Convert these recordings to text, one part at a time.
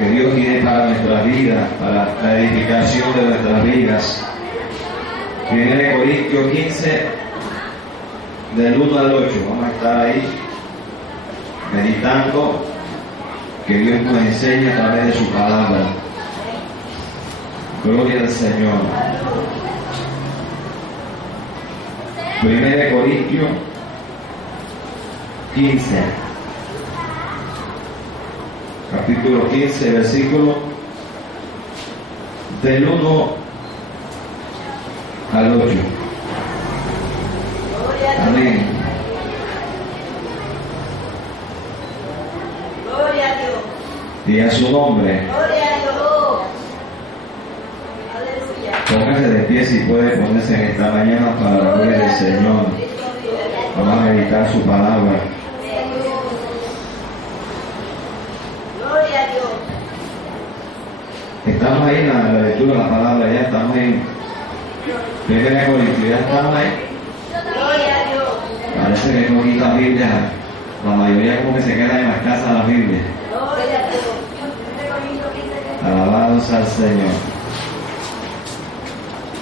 que Dios tiene para nuestras vidas, para la edificación de nuestras vidas. 1 Corintios 15, del 1 al 8. Vamos a estar ahí meditando que Dios nos enseña a través de su palabra. Gloria al Señor. 1 Corintios 15, capítulo 15, versículo del 1 al 8. Amén. Gloria a Dios. Y a su nombre. Gloria a Dios. Aleluya. Póngase de pie si puede ponerse en esta mañana para la gloria del Señor. Vamos a meditar su palabra. Gloria a Dios. Estamos ahí en la lectura de la palabra, ya estamos en 1 Corintios, ya estamos ahí. Gloria a Dios. Parece que no quita Biblia, la mayoría como que se queda en las casas la Biblia. Gloria a Dios. Alabados al Señor.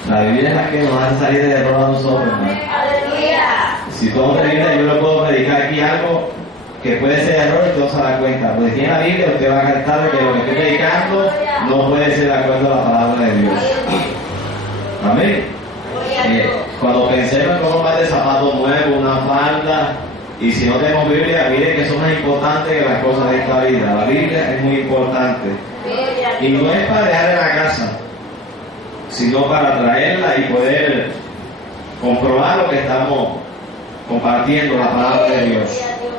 La Biblia es la que nos hace salir de error a nosotros, hermano. Aleluya. Si todo te Biblia, yo le puedo predicar aquí algo que puede ser error y todo se da cuenta. Porque si en la Biblia usted va a captar que lo que estoy predicando no puede ser de acuerdo a la palabra de Dios. Amén. Gloria a Dios. Cuando pensemos en cómo va de zapatos nuevos, una falda, y si no tenemos Biblia, miren que eso es más importante que las cosas de esta vida. La Biblia es muy importante. Gloria a Y Dios. no es para dejar en la casa, sino para traerla y poder comprobar lo que estamos compartiendo, la palabra de Dios. Gloria a Dios.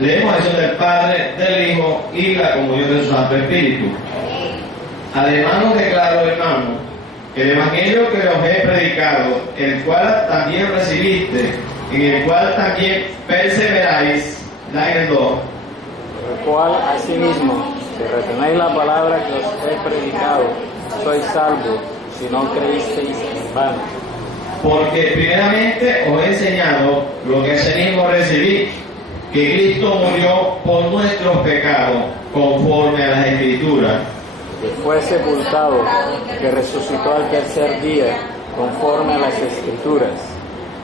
Leemos eso del Padre, del Hijo y la comunión de su Santo Espíritu. Además os declaro, hermano, que el Evangelio que os he predicado, el cual también recibiste, en el cual también perseveráis, la en el 2. El cual asimismo, si retenéis la palabra que os he predicado, sois salvos, si no creísteis en vano. Porque primeramente os he enseñado lo que asimismo recibí, que Cristo murió por nuestros pecados, conforme a las Escrituras, Que fue sepultado, que resucitó al tercer día, conforme a las Escrituras.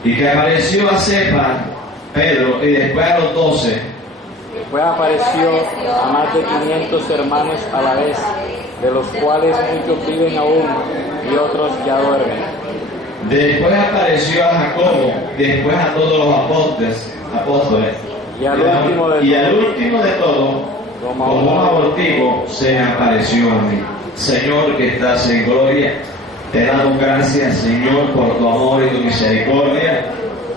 y que apareció a Cephas, Pedro, y después a los 12. Después apareció a más de 500 hermanos a la vez, de los cuales muchos viven aún y otros ya duermen. Después apareció a Jacobo, después a todos los apóstoles. Y al último de Y al todos, último de todos, como un abortivo, se me apareció a mí. Señor que estás en gloria, te damos gracias, Señor, por tu amor y tu misericordia.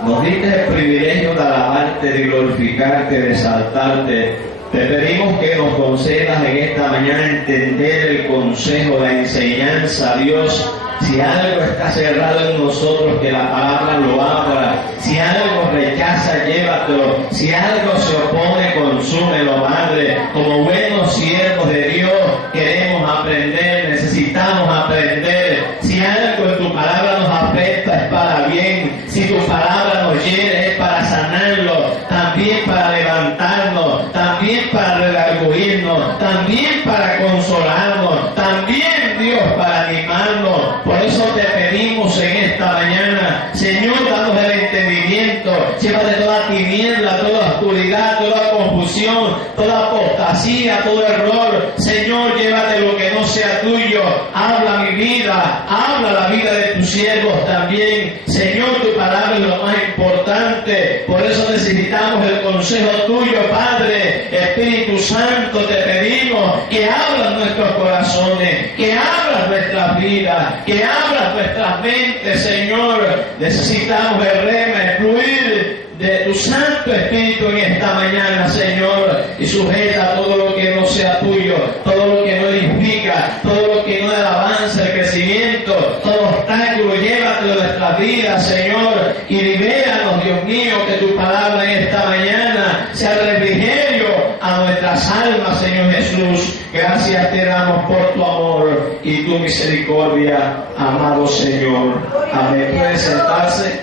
Nos diste el privilegio de alabarte, de glorificarte, de exaltarte. Te pedimos que nos concedas en esta mañana entender el consejo, la enseñanza, Dios. Si algo está cerrado en nosotros, que la palabra lo abra. Si algo rechaza, llévatelo. Si algo se opone, consúmelo, Padre. Como buenos siervos de Dios, queremos aprender, necesitamos aprender. Si algo en tu palabra nos afecta, es para bien. Si tu palabra nos hiere, es para sanarlo. También para levantarnos. También para redarguirnos. También para consolarnos. También, Dios, para animarnos. Por eso te pedimos en esta mañana, Señor, danos el entendimiento, llévate toda tiniebla, toda oscuridad, toda confusión, toda apostasía, todo error. Señor, llévate lo que no sea tuyo. Habla mi vida, habla la vida de tus siervos también. Señor, tu palabra es lo más importante. Por eso necesitamos el consejo tuyo, Padre. Espíritu Santo, te pedimos que abras nuestros corazones, que abras nuestras vidas, que abras nuestras mentes, Señor. Necesitamos el rema, el fluir de tu Santo Espíritu en esta mañana, Señor, y sujeta todo lo que no sea tuyo, todo lo que no edifica, todo lo que no da avance, el crecimiento, todo obstáculo, llévatelo de nuestras vidas, Señor, y libéranos, Dios mío, que tu palabra en esta mañana sea refrigerio a nuestras almas, Señor Jesús. Gracias te damos por tu amor y tu misericordia, amado Señor. Amén. Puede sentarse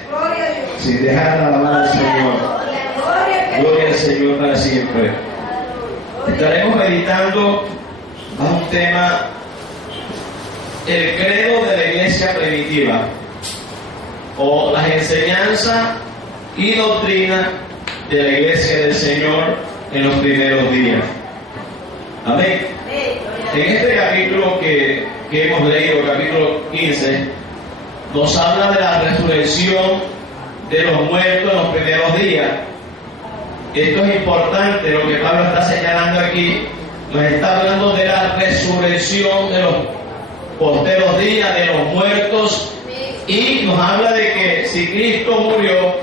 sin dejar de alabar al Señor. Gloria al Señor para siempre. Estaremos meditando a un tema, el credo de la iglesia primitiva, o las enseñanzas y doctrina de la iglesia del Señor en los primeros días. Amén. En este capítulo que hemos leído, capítulo 15, nos habla de la resurrección de los muertos en los primeros días. Esto es importante, lo que Pablo está señalando aquí. Nos está hablando de la resurrección de los posteros días, de los muertos, y nos habla de que si Cristo murió,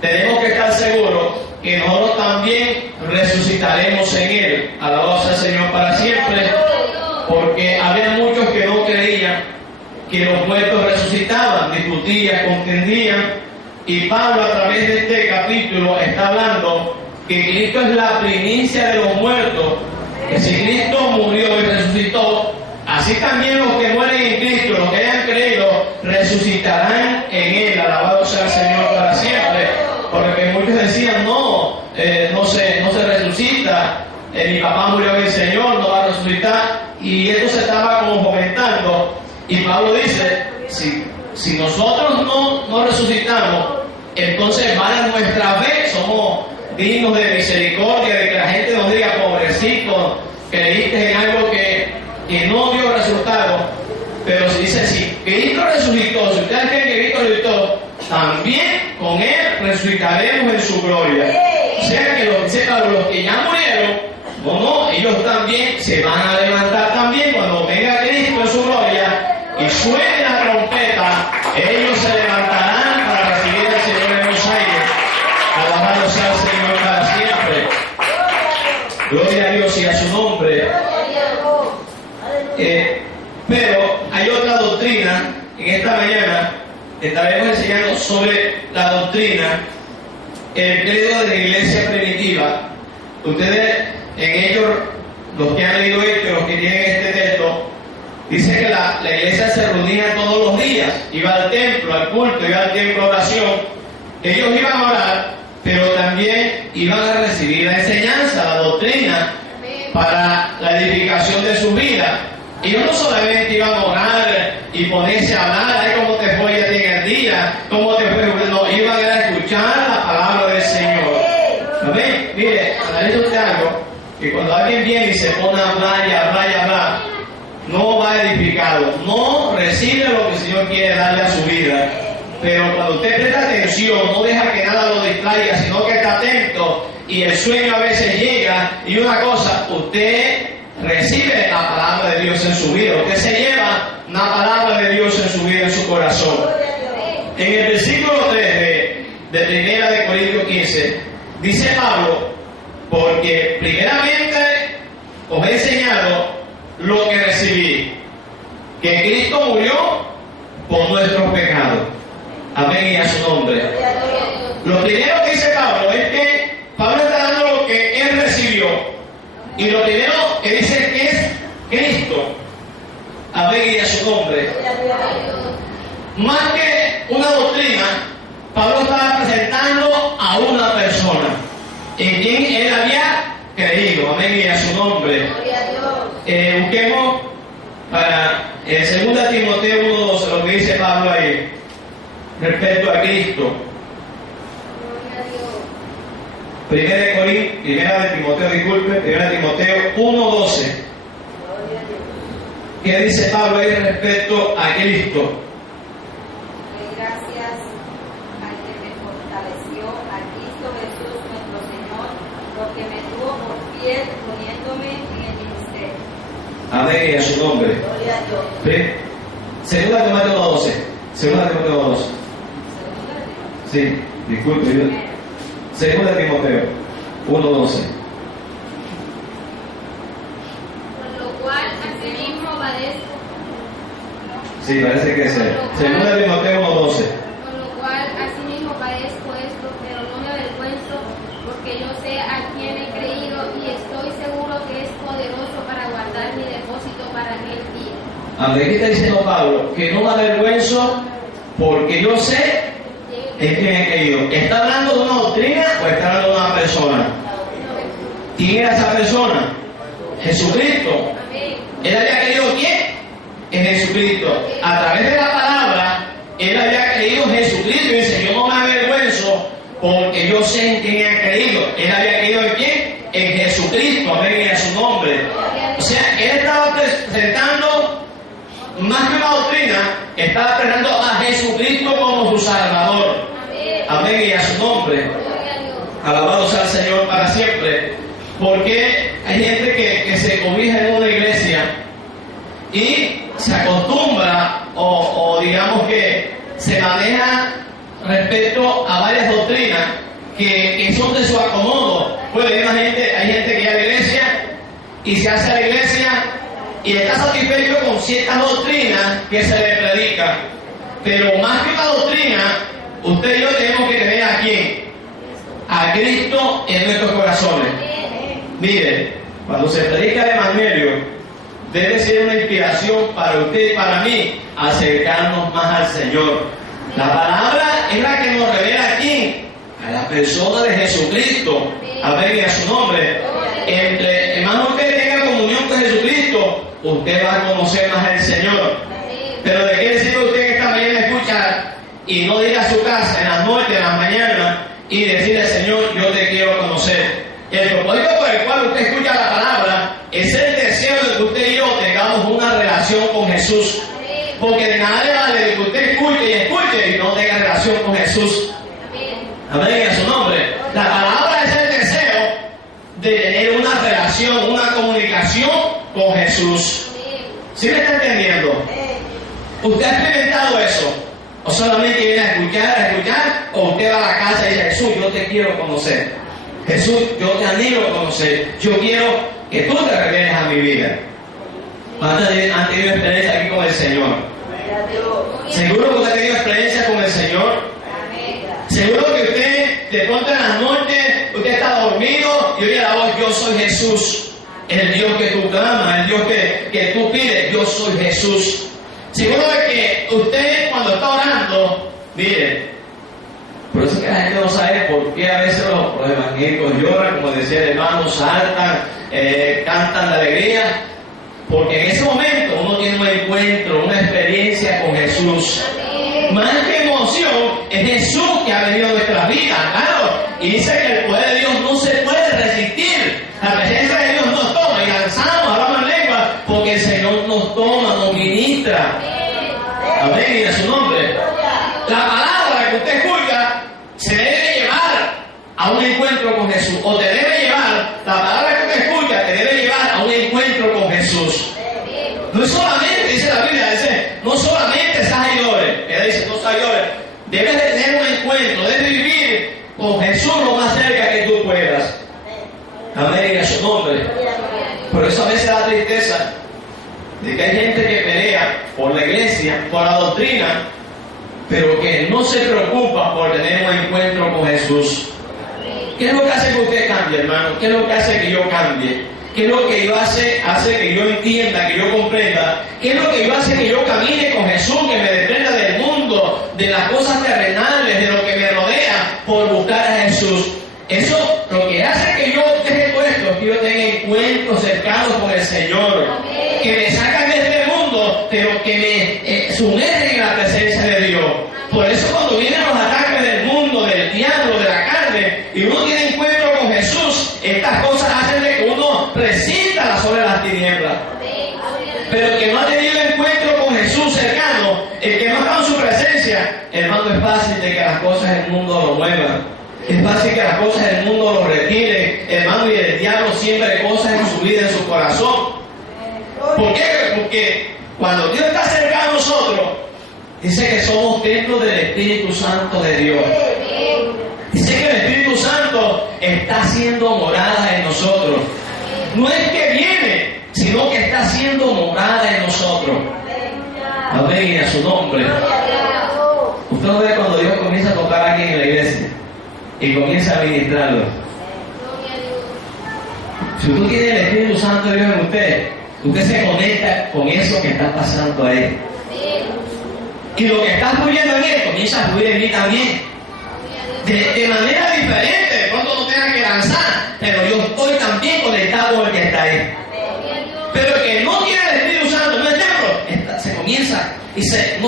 tenemos que estar seguros que nosotros también resucitaremos en Él. Alabado sea el Señor para siempre, porque había muchos que no creían que los muertos resucitaban, discutían, contendían, y Pablo a través de este capítulo está hablando que Cristo es la primicia de los muertos, que si Cristo murió y resucitó, así también los que mueren en Cristo, los que hayan creído, resucitarán en Él. Alabado sea el Señor para siempre. Porque muchos decían, no se resucita, mi papá murió en el Señor, no va a resucitar, y esto se estaba como fomentando. Y Pablo dice, si nosotros no resucitamos, entonces vale nuestra fe, somos dignos de misericordia, de que la gente nos diga, pobrecito, creíste en algo que no dio resultado. Pero si dice, si Cristo resucitó, si ustedes creen que Cristo resucitó, también con Él resucitaremos en su gloria. O sea que los que ya murieron, ellos también se van a levantar también cuando venga Cristo en su gloria y suene la trompeta, ellos se levantarán para recibir al Señor en los aires. Alabado sea el Señor para siempre. Gloria a Dios y a su nombre. Pero hay otra doctrina. En esta mañana estaremos enseñando sobre la doctrina, el credo de la iglesia primitiva. Ustedes, en ellos, los que han leído esto, los que tienen este texto, dice que la iglesia se reunía todos los días, iba al templo, al culto, iba al templo a oración. Ellos iban a orar, pero también iban a recibir la enseñanza, la doctrina, para la edificación de su vida. Ellos no solamente iban a orar y ponerse a hablar, ay, cómo te fue ya en el día, cómo te fue, no, iban a escuchar la palabra del Señor. Amén. Mire, analiza usted algo, que cuando alguien viene y se pone a hablar y hablar y hablar, no va edificado, no recibe lo que el Señor quiere darle a su vida. Pero cuando usted presta atención, no deja que nada lo distraiga, sino que está atento, y el sueño a veces llega, y una cosa, usted recibe la palabra de Dios en su vida, usted se lleva la palabra de Dios en su vida, en su corazón. En el versículo 3 de 1 de Corintios 15, dice Pablo, porque primeramente os he enseñado lo que recibí, que Cristo murió por nuestros pecados. Amén y a su nombre. Lo primero que dice Pablo es que Pablo está dando lo que él recibió. Y lo primero que dice que es Cristo. Amén y a su nombre. Más que una doctrina, Pablo estaba presentando a una persona en quien él había creído. Amén y a su nombre. Busquemos para el 2 Timoteo 1:12 lo que dice Pablo ahí respecto a Cristo. Primera de Timoteo 1:12. ¿Qué dice Pablo ahí respecto a Cristo? Gracias al que me fortaleció, a Cristo Jesús nuestro Señor, porque me tuvo por fiel poniéndome en el ministerio. Amén y a su nombre. Gloria a Dios. Segunda Timoteo 1:12. Segunda Timoteo 1:12. Sí, disculpe. Segunda Timoteo 1:12. Por lo cual asimismo padezco. Sí, parece que es él. Segunda Timoteo 1:12. Con lo cual asimismo padezco esto, pero no me avergüenzo, porque yo sé a quién he creído y estoy seguro que es poderoso para guardar mi depósito para aquel día. Amén. ¿Qué está diciendo Pablo? Que no me avergüenzo porque yo sé en quién he creído. ¿Está hablando de una doctrina o está hablando de una persona? ¿Quién era esa persona? Jesucristo. Él había creído ¿quién? En Jesucristo. A través de la palabra, él había creído en Jesucristo y dice, yo no me avergüenzo porque yo sé en quién he creído. Él había creído en quién? En Jesucristo, amén, y a su nombre. O sea, él estaba presentando más que una doctrina, estaba presentando a Jesucristo como su Salvador. Amén, y a su nombre. Alabado sea el Señor para siempre. Porque hay gente que se cobija en una iglesia y se acostumbra o digamos que se maneja respecto a varias doctrinas que son de su acomodo. Pues hay gente que va a la iglesia y se hace a la iglesia y está satisfecho con ciertas doctrinas que se le predican. Pero más que una doctrina, usted y yo tenemos que tener a quién, a Cristo en nuestros corazones. Mire, cuando se predica el Evangelio, debe ser una inspiración para usted y para mí acercarnos más al Señor. La palabra es la que nos revela a quién, a la persona de Jesucristo. Amén, y a su nombre. Entre más usted tenga comunión con Jesucristo, usted va a conocer más al Señor. Pero ¿de qué decir usted que esta mañana escucha y no diga a su casa en las noches, en las mañanas y decirle, Señor, yo te quiero conocer? El propósito por el cual usted escucha la palabra es el deseo de que usted y yo tengamos una relación con Jesús. Porque de nada le vale que usted escuche y no tenga relación con Jesús. Amén, en su nombre. La palabra es el deseo de tener una relación, una comunicación con Jesús. ¿Sí me está entendiendo? ¿Usted ha experimentado eso? ¿O solamente viene a escuchar? ¿O usted va a la casa y dice, Jesús, yo te quiero conocer? Jesús, yo te anhelo conocer. Yo quiero que tú te reveles a mi vida. ¿Han tenido experiencia aquí con el Señor? ¿Seguro que usted ha tenido experiencia con el Señor? ¿Seguro que usted, de pronto en las noches, usted está dormido y oye la voz, yo soy Jesús? El Dios que tú clamas, el Dios que tú pides, yo soy Jesús. Seguro de que usted cuando está orando, mire, por eso es que la gente no sabe por qué a veces los evangélicos lloran, como decía el hermano, saltan, cantan de alegría, porque en ese momento uno tiene un encuentro, una experiencia con Jesús. Más que emoción, es Jesús que ha venido a nuestras vidas, claro, y dice que el poder de Dios no se puede resistir. La presencia de Dios nos toma y lanzamos, hablamos en lengua, porque el Señor nos toma, nos ministra. Amén, y a su nombre. La palabra que usted escucha se debe llevar a un encuentro con Jesús, o te debe llevar, la palabra que usted escucha te debe llevar a un encuentro con Jesús. No es solamente, dice la Biblia, dice, no solamente seguidores, ella dice, no seguidores, debes de tener un encuentro, debes vivir con Jesús lo más cerca que tú puedas. Amén, y a su nombre. Por eso a veces da tristeza de que hay gente que pelea por la iglesia, por la doctrina, pero que no se preocupa por tener un encuentro con Jesús. ¿Qué es lo que hace que usted cambie, hermano? ¿Qué es lo que hace que yo cambie? ¿Qué es lo que yo hace que yo entienda, que yo comprenda? ¿Qué es lo que yo hace que yo camine con Jesús, que me desprenda del mundo, de las cosas terrenales, de lo que me rodea, por buscar a Jesús? Eso lo que hace que yo deje todo esto, es que yo tenga encuentros cercanos con el Señor, que me sacan de este mundo, pero que me sumergen en la presencia de Dios. Por eso cuando vienen los ataques del mundo, del diablo, de la carne, y uno tiene encuentro con Jesús, estas cosas hacen de que uno resista sobre las tinieblas. Pero el que no ha tenido encuentro con Jesús cercano, el que no está en su presencia, hermano, es fácil de que las cosas del mundo lo muevan. Es fácil que las cosas del mundo lo retiren, hermano, y el diablo siembra cosas en su vida, en su corazón. ¿Por qué? Porque cuando Dios está cerca de nosotros, dice que somos templos del Espíritu Santo de Dios. Dice que el Espíritu Santo está haciendo morada en nosotros. No es que viene, sino que está haciendo morada en nosotros. Amén, y a su nombre. Usted no ve cuando Dios comienza a tocar aquí en la iglesia y comienza a ministrarlo. Si usted tiene el Espíritu Santo de Dios en usted se conecta con eso que está pasando ahí. Y lo que está fluyendo en él comienza a fluir en mí también. De manera diferente, de pronto no tenga que lanzar, pero yo estoy también conectado con el que está ahí. Pero el que no tiene el Espíritu Santo en el templo, se comienza y en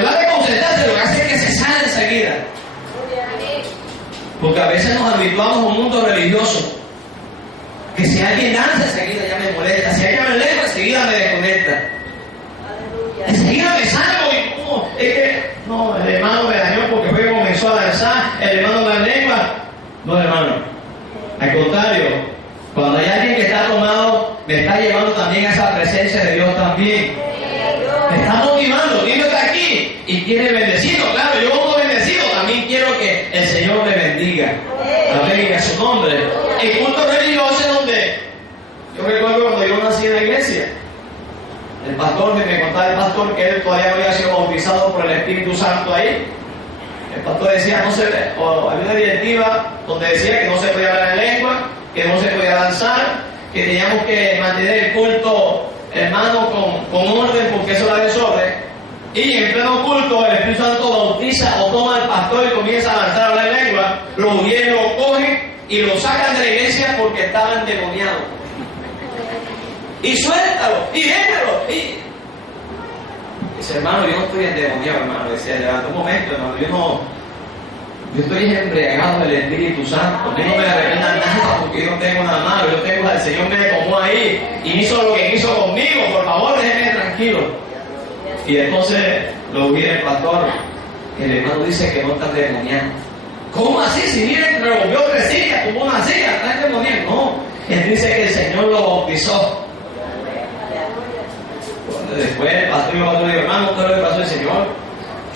lugar de concentrarse, lo que hace es que se sale enseguida. Porque a veces nos habituamos a un mundo religioso. Que si alguien danza, enseguida ya me molesta. Si alguien me lengua, enseguida me desconecta. Enseguida me salgo y como, es que, no, el hermano me dañó porque fue que comenzó a danzar, el hermano me lengua. No, hermano. Al contrario, cuando hay alguien que está tomado, me está llevando también a esa presencia de Dios también. Me está motivando, Dios está aquí y quiere bendecirlo. Claro, yo como bendecido también quiero que el Señor me bendiga. Amén, a su nombre. El culto religioso es donde yo recuerdo cuando yo nací en la iglesia. El pastor, me contaba el pastor que él todavía no había sido bautizado por el Espíritu Santo ahí. El pastor decía, había una directiva donde decía que no se podía hablar en lengua, que no se podía danzar, que teníamos que mantener el culto, hermano, con orden, porque eso era desorden. Y en pleno culto el Espíritu Santo bautiza o toma al pastor y comienza a lanzar a hablar en lengua, los vienen, lo cogen y lo sacan de la iglesia porque estaban endemoniados. Y suéltalo, y déjalo. Y dice, hermano, yo no estoy endemoniado, hermano. Decía, levanta un momento, hermano, yo estoy embriagado del Espíritu Santo. A mí no me arrepienta nada porque yo no tengo nada malo. Yo tengo al Señor me tomó ahí y hizo lo que hizo conmigo. Por favor, déjenme tranquilo. Y entonces lo viene el pastor. El hermano dice que no está endemoniado. ¿Cómo así? Si miren, revolvió 3 sillas, tuvo una silla, está endemoniado. No, él dice que el Señor lo bautizó. Después el pastor y el dijo, hermano, ¿qué es lo que pasó el Señor?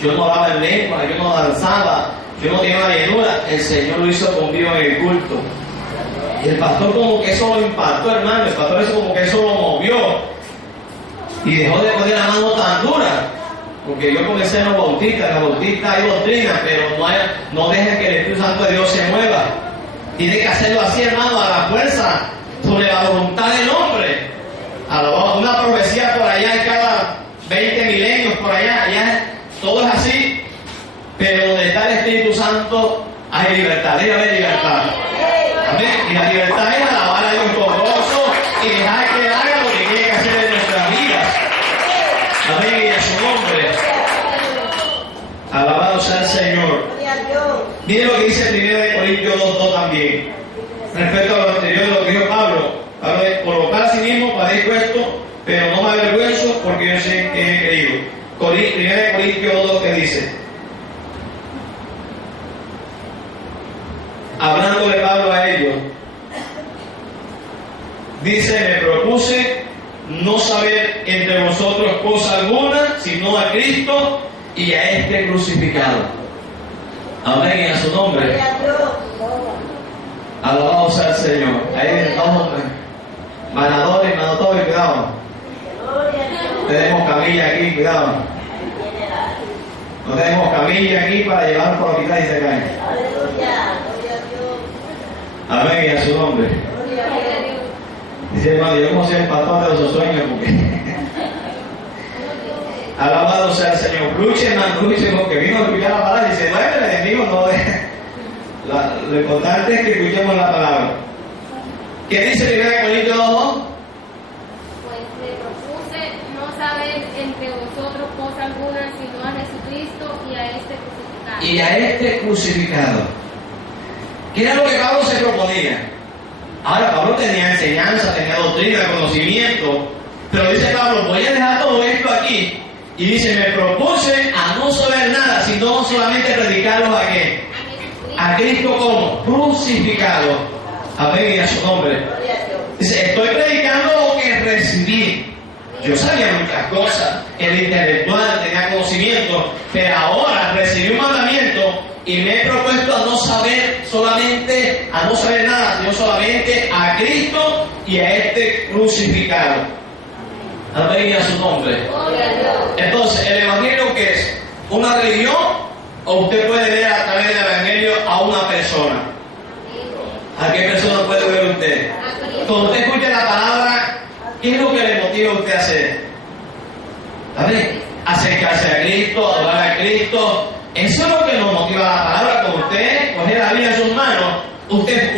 Yo no hablaba en lengua, yo no danzaba, yo no tenía una llenura. El Señor lo hizo conmigo en el culto. Y el pastor como que eso lo impactó, hermano. El pastor eso como que eso lo movió. Y dejó de poner la mano tan dura. Porque yo comencé en los bautistas hay doctrina, pero no dejen que el Espíritu Santo de Dios se mueva. Tiene que hacerlo así, hermano, a la fuerza, sobre la voluntad del hombre. Una profecía por allá en cada 20 milenios, por allá todo es así. Pero donde está el Espíritu Santo hay libertad, debe haber libertad. Amén. Y la libertad es alabar a Dios con gozo y dejar que haga lo que tiene que hacer en nuestras vidas. Amén. Y a su nombre. Alabado sea el Señor. Miren lo que dice 1 Corintios 2:2 también. Respecto a lo anterior de lo que dijo Pablo. Por lo cual, asimismo, padezco esto, pero no me avergüenzo porque yo sé que he creído. 1 Corintios 2:2 que dice, hablándole Pablo a ellos, dice, me propuse no saber entre vosotros cosa alguna, sino a Cristo y a este crucificado. Amén, y a su nombre. Alabado sea el Señor. Ahí estamos, manadores, manotores, cuidado. Tenemos camilla aquí, cuidado. No tenemos camilla aquí para llevar por hospital y se caen. Amén, y a su nombre. Dice hermano, yo como soy el pastor de los sueños porque alabado sea el Señor. Luchen, porque vino a escuchar la palabra y dice, bueno, el enemigo no es. Lo importante es que escuchemos la palabra. ¿Qué dice 1 Corintios 2:2? Pues me propuse no saber entre vosotros cosa alguna, sino a Jesucristo y a este crucificado. Y a este crucificado. ¿Qué era lo que Pablo se proponía? Ahora, Pablo tenía enseñanza, tenía doctrina, conocimiento, pero dice Pablo, voy a dejar todo esto aquí. Y dice, me propuse a no saber nada, sino solamente predicarlos a qué. A Cristo como crucificado. Amén, y a su nombre. Dice, estoy predicando lo que recibí. Yo sabía muchas cosas, era intelectual, tenía conocimiento, pero ahora recibí un mandamiento y me he propuesto a no saber nada, sino solamente a Cristo y a este crucificado. Amén, y a su nombre. Entonces, ¿el evangelio qué es? ¿Una religión? ¿O usted puede ver a través del evangelio a una persona? ¿A qué persona puede ver usted? Cuando usted escucha la palabra, ¿qué es lo que le motiva a usted a hacer? ¿Sabe? Acercarse a Cristo, adorar a Cristo. Eso es lo que nos motiva la palabra. Cuando usted coge la Biblia en sus manos, usted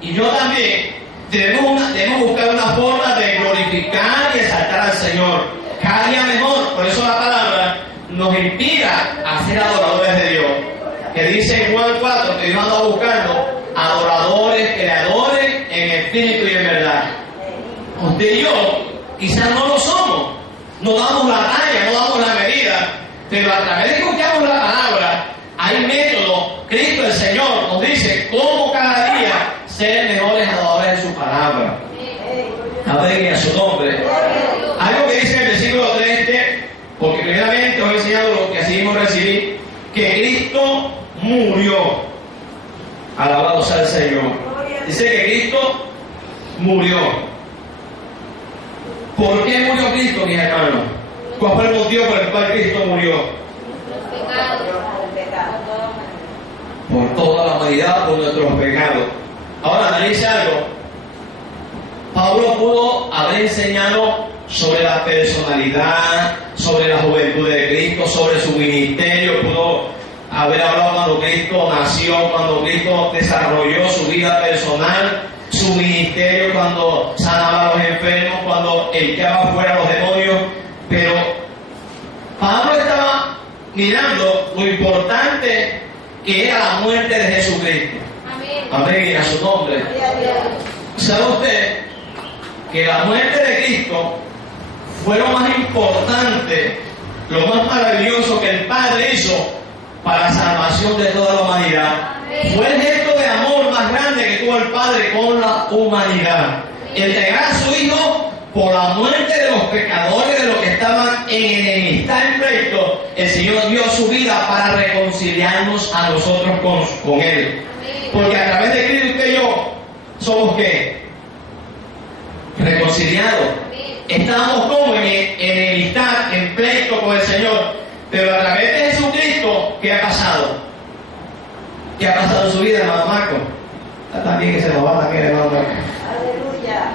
y yo también tenemos buscar una forma de glorificar y exaltar al Señor. Cada día mejor. Por eso la palabra nos inspira a ser adoradores de Dios. Que dice en Juan 4 que Dios anda buscando adoradores que le adoren en espíritu y en verdad. Usted y yo quizás no lo somos. No damos la talla, no damos la medida. Pero a través de que escuchamos la palabra, hay métodos. Cristo el Señor nos dice cómo cada día ser mejores adoradores de su palabra. Amén, a su nombre. Algo que dice en el versículo 30, porque primeramente os he enseñado lo que así mismo recibí, que Cristo murió. Alabado sea el Señor. Dice que Cristo murió. ¿Por qué murió Cristo, mis hermanos? ¿Cuál fue el motivo por el cual Cristo murió? Por toda la humanidad, por nuestros pecados. Ahora analice algo. Pablo pudo haber enseñado sobre la personalidad, sobre la juventud de Cristo, sobre su ministerio, pudo haber hablado cuando Cristo nació, cuando Cristo desarrolló su vida personal, su ministerio, cuando sanaba a los enfermos, cuando echaba fuera a los demonios. Pero Pablo estaba mirando lo importante que era la muerte de Jesucristo. Amén, y a su nombre. ¿Sabe usted que la muerte de Cristo fue lo más importante, lo más maravilloso que el Padre hizo para la salvación de toda la humanidad? Fue el gesto de amor más grande que tuvo el Padre con la humanidad. Entregar a su Hijo por la muerte de los pecadores, de los que estaban en enemistad, en pleito. El Señor dio su vida para reconciliarnos a nosotros con Él. Porque a través de Cristo usted y yo somos ¿qué? Reconciliados. Estábamos como en enemistad, en pleito con el Señor. Pero a través de Jesucristo, ¿qué ha pasado? ¿Qué ha pasado en su vida, hermano Marco? También que se nos va también, hermano Marco. Aleluya.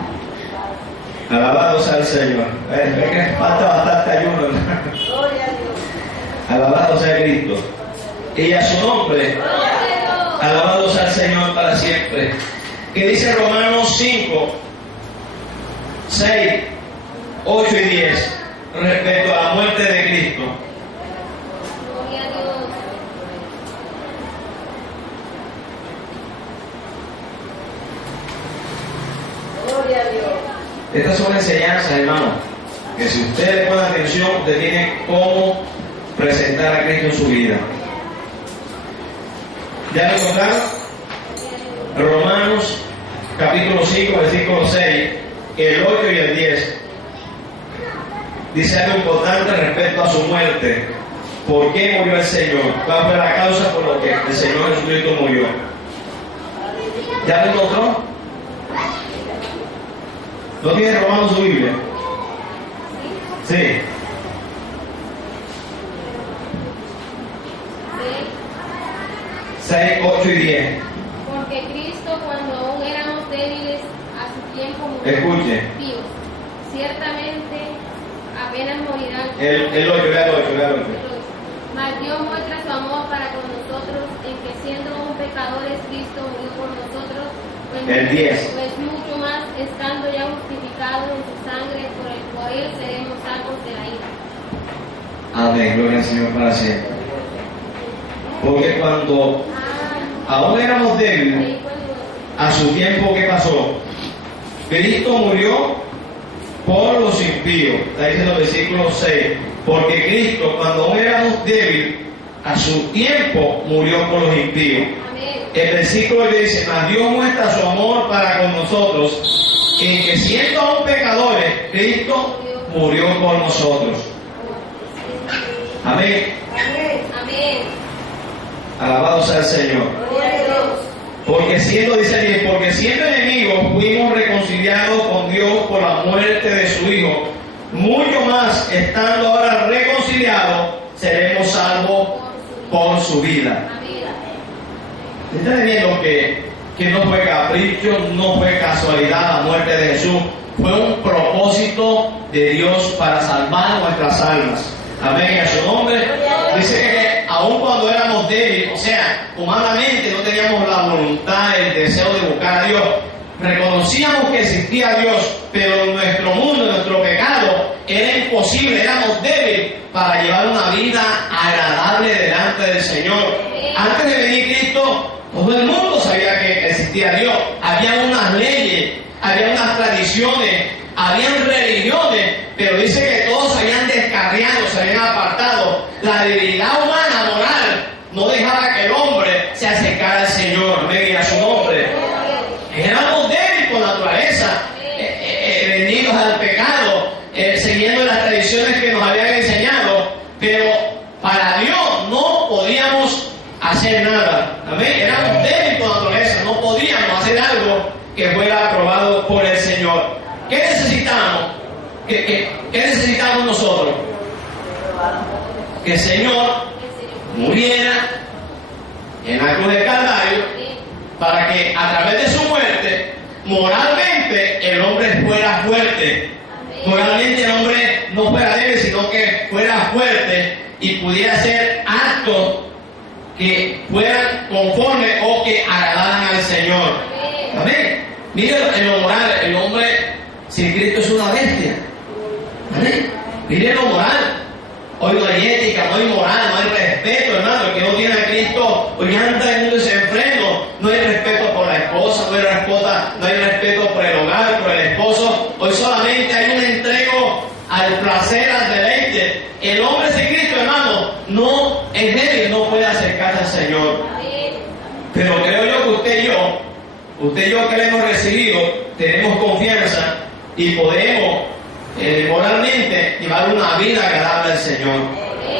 Alabado sea el Señor. Es que falta bastante ayuno, hermano. Gloria a Dios. Alabado sea Cristo. Y a su nombre. Alabado sea el Señor para siempre. Que dice Romanos 5, 6, 8 y 10 respecto a la muerte de Cristo. Gloria a Dios. Gloria a Dios. Estas son enseñanzas, hermano, que si usted le pone atención, usted tiene cómo presentar a Cristo en su vida. ¿Ya lo encontraron? Romanos capítulo 5, versículo 6, el 8 y el 10. Dice algo importante respecto a su muerte. ¿Por qué murió el Señor? ¿Cuál fue la causa por la que el Señor Jesucristo murió? ¿Ya lo encontró? ¿No tiene Romanos su Biblia? Sí. 6, 8 y 10. Porque Cristo, cuando aún éramos débiles, a su tiempo murió. Escuche. Píos. Ciertamente, apenas morirán. El 8, vea el 8, vea el 8. Mas Dios muestra su amor para con nosotros, en que siendo aún pecadores, Cristo murió por nosotros. El 10. Pues mucho más, estando ya justificados en su sangre, por él seremos salvos de la ira. Amén, gloria al Señor para siempre. Porque cuando aún éramos débiles, a su tiempo, ¿qué pasó? Cristo murió por los impíos. Está diciendo el versículo 6. Porque Cristo, cuando aún éramos débiles, a su tiempo murió por los impíos. El versículo dice: mas Dios muestra su amor para con nosotros, en que siendo aún pecadores, Cristo murió por nosotros. Amén. Amén. Alabado sea el Señor. Gloria a Dios. Porque siendo, dice bien, porque siendo enemigos fuimos reconciliados con Dios por la muerte de su Hijo. Mucho más, estando ahora reconciliados, seremos salvos por su vida. Está viendo que no fue capricho, no fue casualidad la muerte de Jesús. Fue un propósito de Dios para salvar nuestras almas. Amén, a su nombre. Dice que aun cuando éramos débiles, o sea, humanamente no teníamos la voluntad, el deseo de buscar a Dios, reconocíamos que existía Dios, pero nuestro mundo, nuestro pecado, era imposible, éramos débiles para llevar una vida agradable delante del Señor. Antes de venir Cristo, todo el mundo sabía que existía Dios. Había unas leyes, había unas tradiciones, habían religiones, pero dice que todos se habían descarriado, se habían apartado. La debilidad humana, moral, no dejaba que el hombre se acercara al Señor, amén, y a su nombre. Éramos débiles por naturaleza, vendidos al pecado, siguiendo las tradiciones que nos habían enseñado, pero para Dios no podíamos hacer nada, amén. Éramos débiles por naturaleza, no podíamos hacer algo que fuera aprobado por el Señor. ¿Qué necesitamos? ¿Qué necesitamos nosotros? Que el Señor muriera en la cruz del Calvario para que a través de su muerte, moralmente, el hombre fuera fuerte. Moralmente el hombre no fuera débil, sino que fuera fuerte y pudiera hacer actos que fueran conformes o que agradaran al Señor. Amén. Miren en lo moral, el hombre sin Cristo es una bestia. Amén. Miren lo moral. Hoy no hay ética, no hay moral, no hay respeto, hermano. El que no tiene a Cristo, hoy anda en un desenfreno. No hay respeto por la esposa, no hay respeto por el hogar, por el esposo. Hoy solamente hay un entrego al placer, al deleite. El hombre sin Cristo, hermano, no es débil, no puede acercarse al Señor. Pero creo yo que usted y yo que le hemos recibido, tenemos confianza y podemos moralmente llevar una vida agradable al Señor.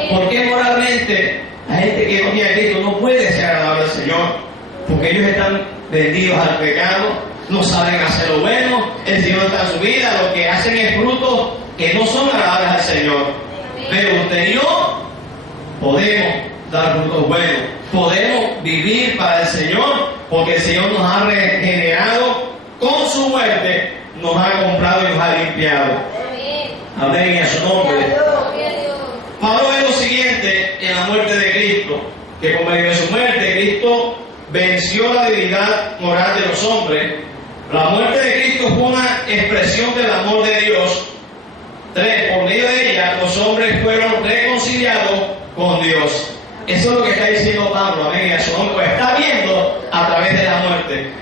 ¿Por qué moralmente la gente que no tiene a Cristo no puede ser agradable al Señor? Porque ellos están vendidos al pecado, no saben hacer lo bueno, el Señor está en su vida, lo que hacen es frutos que no son agradables al Señor. Pero usted y yo podemos dar frutos buenos, podemos vivir para el Señor, porque el Señor nos ha regenerado con su muerte, nos ha comprado y nos ha limpiado. Amén, y a su nombre. Pablo ve lo siguiente en la muerte de Cristo, que por medio de su muerte Cristo venció la debilidad moral de los hombres. La muerte de Cristo fue una expresión del amor de Dios. 3. Por medio de ella los hombres fueron reconciliados con Dios. Eso es lo que está diciendo Pablo, amén, y a su nombre. Pues está viendo a través de la muerte.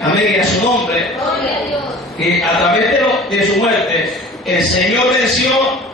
Amén, y a su nombre. Y a través de su muerte, el Señor venció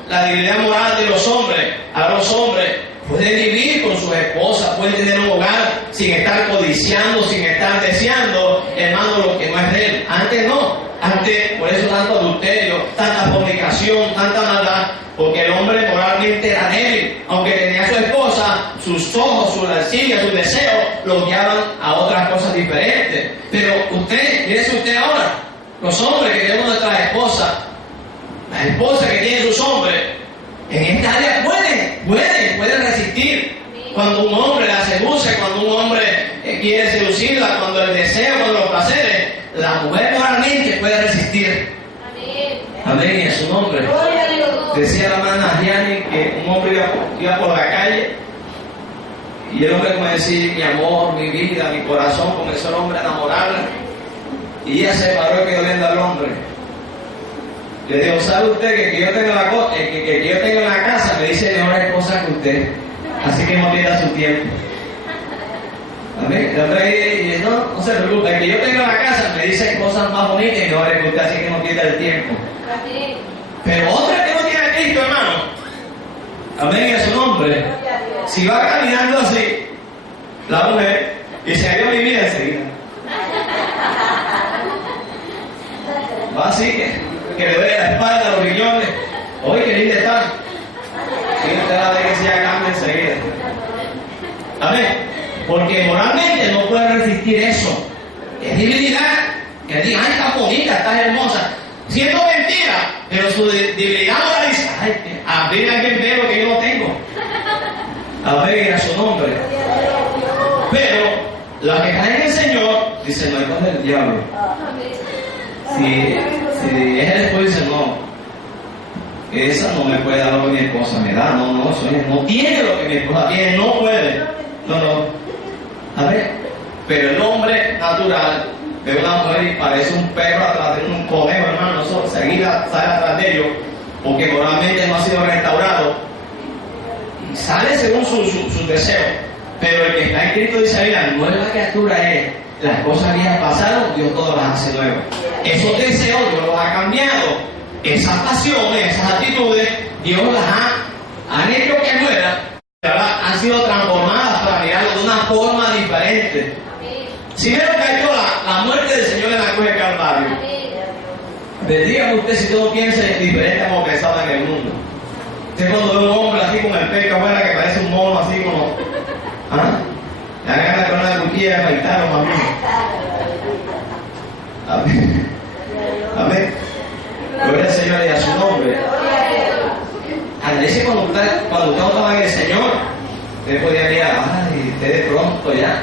la debilidad moral de los hombres. A los hombres pueden vivir con sus esposas, pueden tener un hogar sin estar codiciando, sin estar deseando, hermano, lo que no es de él. Antes no. Antes, por eso tanto adulterio, tanta fornicación, tanta maldad, porque el hombre moralmente era débil. Aunque tenía a su esposa, sus ojos, su lascivia, sus deseos, lo guiaban a otras cosas diferentes. Pero usted, mírese usted ahora, los hombres que tenemos nuestras esposas, las esposas que tienen sus hombres, en esta área pueden resistir. Cuando un hombre la seduce, cuando un hombre quiere seducirla, cuando el deseo, cuando los placeres, la mujer moralmente puede resistir. Amén, y a su nombre. Decía la hermana Gianni que un hombre iba por la calle y el hombre comenzó a decir: mi amor, mi vida, mi corazón. Comenzó el hombre a enamorarla y ella se paró y quedó viendo al hombre. Le digo: ¿sabe usted que yo tengo que yo tengo en la casa me dice mejores cosas que usted? Así que no pierda su tiempo. Amén. No se preocupe, que yo tengo en la casa me dice cosas más bonitas y mejores que usted, así que no pierda el tiempo. Pero otra que no tiene a Cristo, hermano, amén, en su nombre, si va caminando así, la mujer, y se halló mi vida enseguida. Va así, que le duele la espalda, los riñones. Oye, qué linda está. Y usted la ve que se cambia enseguida. Amén. Porque moralmente no puede resistir eso. Es debilidad. Que diga: ay, estás bonita, estás hermosa. Siendo mentira, pero su debilidad moral dice: ay, abrir a quien ve lo que yo no tengo. Amén, a su nombre. Pero la que cae en el Señor dice: no hay cosa del diablo. Si es el esposo, dice: no, esa no me puede dar lo que mi esposa me da. No tiene lo que mi esposa tiene, no puede. No. A ver, pero el hombre natural ve una mujer y parece un perro atrás de un conejo, hermano, eso seguida sale atrás de ellos, porque moralmente no ha sido restaurado, y sale según sus deseos. Pero el que está en Cristo dice: mira, nueva criatura es, las cosas viejas pasaron, Dios todo las hace nuevas. Esos deseos Dios los ha cambiado, esas pasiones, esas actitudes, Dios las han hecho que mueran, ahora han sido transformadas para mirarlo de una forma diferente. Si vieron que ha hecho la muerte del Señor en la cruz de Calvario, dígame usted si todo piensa diferente a como pensaba en el mundo. Usted cuando ve un hombre así con el pecho afuera que parece un mono así como... le agarra con una cuchilla de afeitar o más bien. Amén. Amén. Gloria al Señor y a su nombre. A veces cuando usted no estaba en el Señor, usted podía mirar, y usted de pronto ya,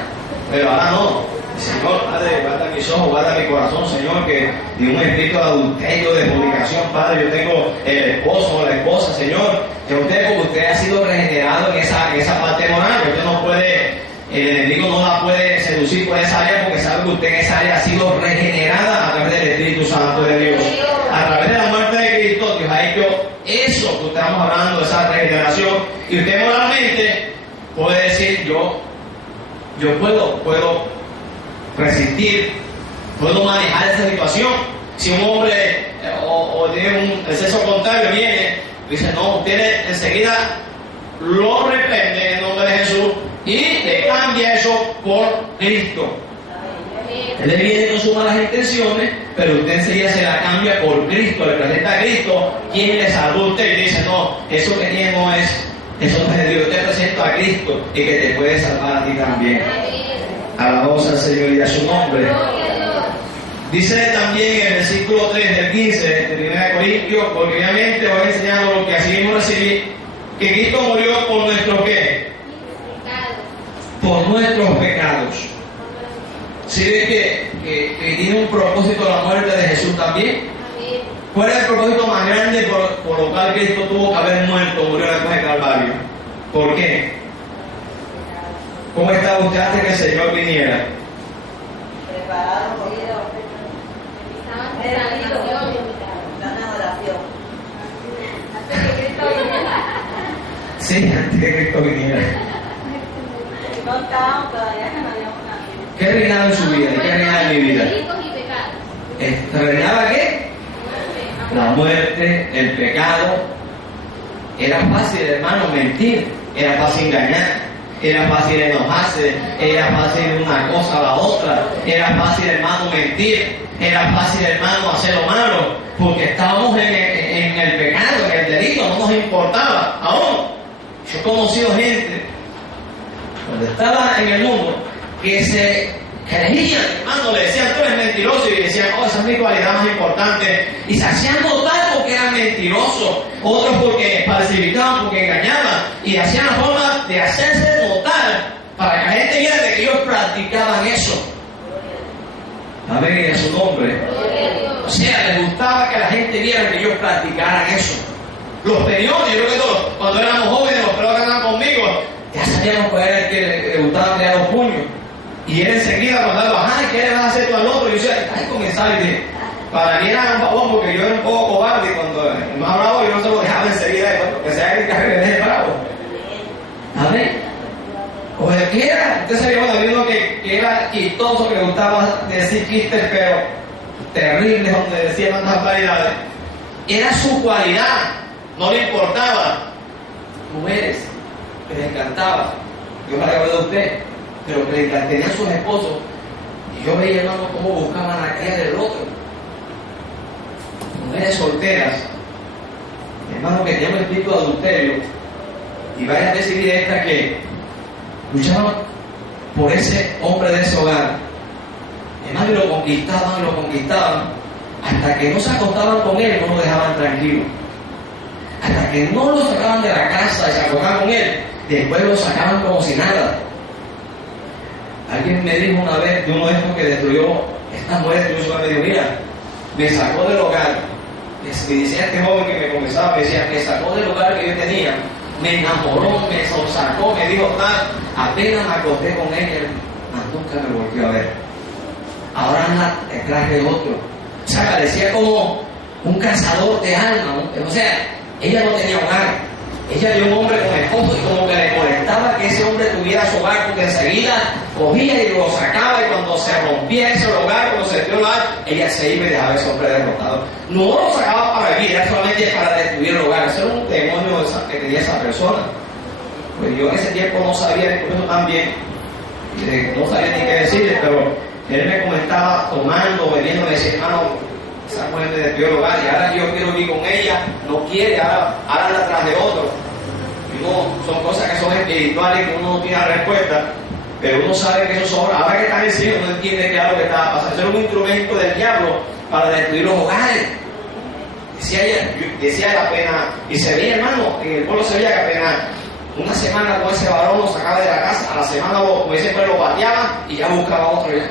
pero ahora no. Señor, Padre, guarda mis ojos, guarda mi corazón, Señor, que de un espíritu de adulterio, de fornicación, Padre, yo tengo el esposo o la esposa, Señor, que usted, porque usted ha sido regenerado en esa parte moral, usted no puede, el enemigo no la puede seducir por esa área, porque sabe que usted en esa área ha sido regenerada a través del Espíritu Santo de Dios. A través de la muerte de Cristo, Dios ha hecho eso que estamos hablando, esa regeneración, y usted moralmente puede decir, yo puedo resistir, puedo manejar esa situación. Si un hombre o tiene un exceso contrario viene, dice, no, usted enseguida lo reprende en el nombre de Jesús y le cambia eso por Cristo. Él le viene con sus malas intenciones, pero usted enseguida se la cambia por Cristo, le presenta a Cristo, quien le salvó a usted y dice, no, eso que tiene no es, eso no es de Dios, yo te presento a Cristo y que te puede salvar a ti también. Alabamos al Señor y a su nombre. Dice también en el versículo 3 del 15 de 1 Corintios, porque obviamente voy a enseñar lo que así mismo recibí, que Cristo murió por nuestros ¿qué? Por nuestros pecados. ¿Sí ve que tiene un propósito la muerte de Jesús también? ¿Cuál es el propósito más grande por lo cual Cristo tuvo que haber muerto, murió en la cruz de Calvario? ¿Por qué? ¿Cómo estaba usted antes que el Señor viniera? Preparado, comido. Están en oración. Sí, antes que Cristo viniera. No estábamos todavía, que no habíamos nacido. ¿Qué reinaba en su vida? ¿Y qué reinaba en mi vida? ¿Reinaba qué? La muerte, el pecado. Era fácil, hermano, mentir. Era fácil engañar. Era fácil enojarse, era fácil una cosa a la otra, era fácil, hermano, mentir, era fácil, hermano, hacer lo malo, porque estábamos en el pecado, en el delito, no nos importaba. Aún, yo he conocido gente, cuando estaba en el mundo, que se creían, hermano, le decían, tú eres mentiroso, y decían, oh, esa es mi cualidad más importante, y se hacían notar porque eran mentirosos, otros porque falsificaban, porque engañaban, y hacían la forma de hacerse notar para que la gente viera de que ellos practicaban eso. Amén, en su nombre. O sea, les gustaba que la gente viera que ellos practicaran eso. Los periodos, yo creo que todos, cuando éramos jóvenes, los periodos que andaban conmigo, ya sabíamos cuál era el que le gustaba crear los puños. Y él enseguida cuando ay, ¿qué le vas a hacer tú al otro? Y yo decía, ay, comenzar y dije, para mí era un babón porque yo era un poco cobarde y cuando me hablaba yo no se lo dejaba enseguida, que sea el carro que le deje bravo. Amén. O el que era, usted sabía uno que era chistoso, que le gustaba decir chistes, pero terribles, donde decía tantas variedades. Era su cualidad, no le importaba. Mujeres, que les encantaba. Yo me recuerdo de usted, pero que tenían sus esposos. Y yo veía, hermano, cómo buscaban a aquella del otro. Mujeres solteras, hermano, que tenían un espíritu de adulterio. Y varias veces vi esta que luchaban por ese hombre de ese hogar. Hermano, y lo conquistaban, hasta que no se acostaban con él, no lo dejaban tranquilo. Hasta que no lo sacaban de la casa y se acostaban con él, después lo sacaban como si nada. Alguien me dijo una vez de uno de estos que destruyó esta mujer, me dijo, mira, me sacó del hogar. Me decía este joven que me comenzaba, me decía, me sacó del hogar que yo tenía, me enamoró, me sacó, me dijo tal, apenas me acosté con ella, mas nunca me volvió a ver. ahora anda detrás de otro. O sea, parecía como un cazador de almas, ¿no? O sea, ella no tenía hogar. Ella vio un hombre con esposo y como que le molestaba que ese hombre tuviera su hogar, porque enseguida cogía y lo sacaba, y cuando se rompía ese hogar, cuando se destruyó el hogar, ella se iba y dejaba a ese hombre derrotado. No lo sacaba para vivir, era solamente para destruir el hogar. Eso era un demonio que tenía esa persona. Pues yo en ese tiempo no sabía, incluso también, no sabía ni qué decirle, pero él me comentaba tomando, bebiendo, me decía, hermano, esa mujer me destruyó el hogar y ahora yo quiero vivir con ella, no quiere, ahora anda tras de otro. Y no, son cosas que son espirituales, que uno no tiene respuesta, pero uno sabe que eso son, ahora que está en el cielo, uno entiende que es algo que está pasando. Eso es un instrumento del diablo para destruir los hogares. Decía la pena, y se veía, hermano, en el pueblo se veía que apenas una semana con ese varón lo sacaba de la casa, a la semana como siempre lo pateaba y ya buscaba otro ya.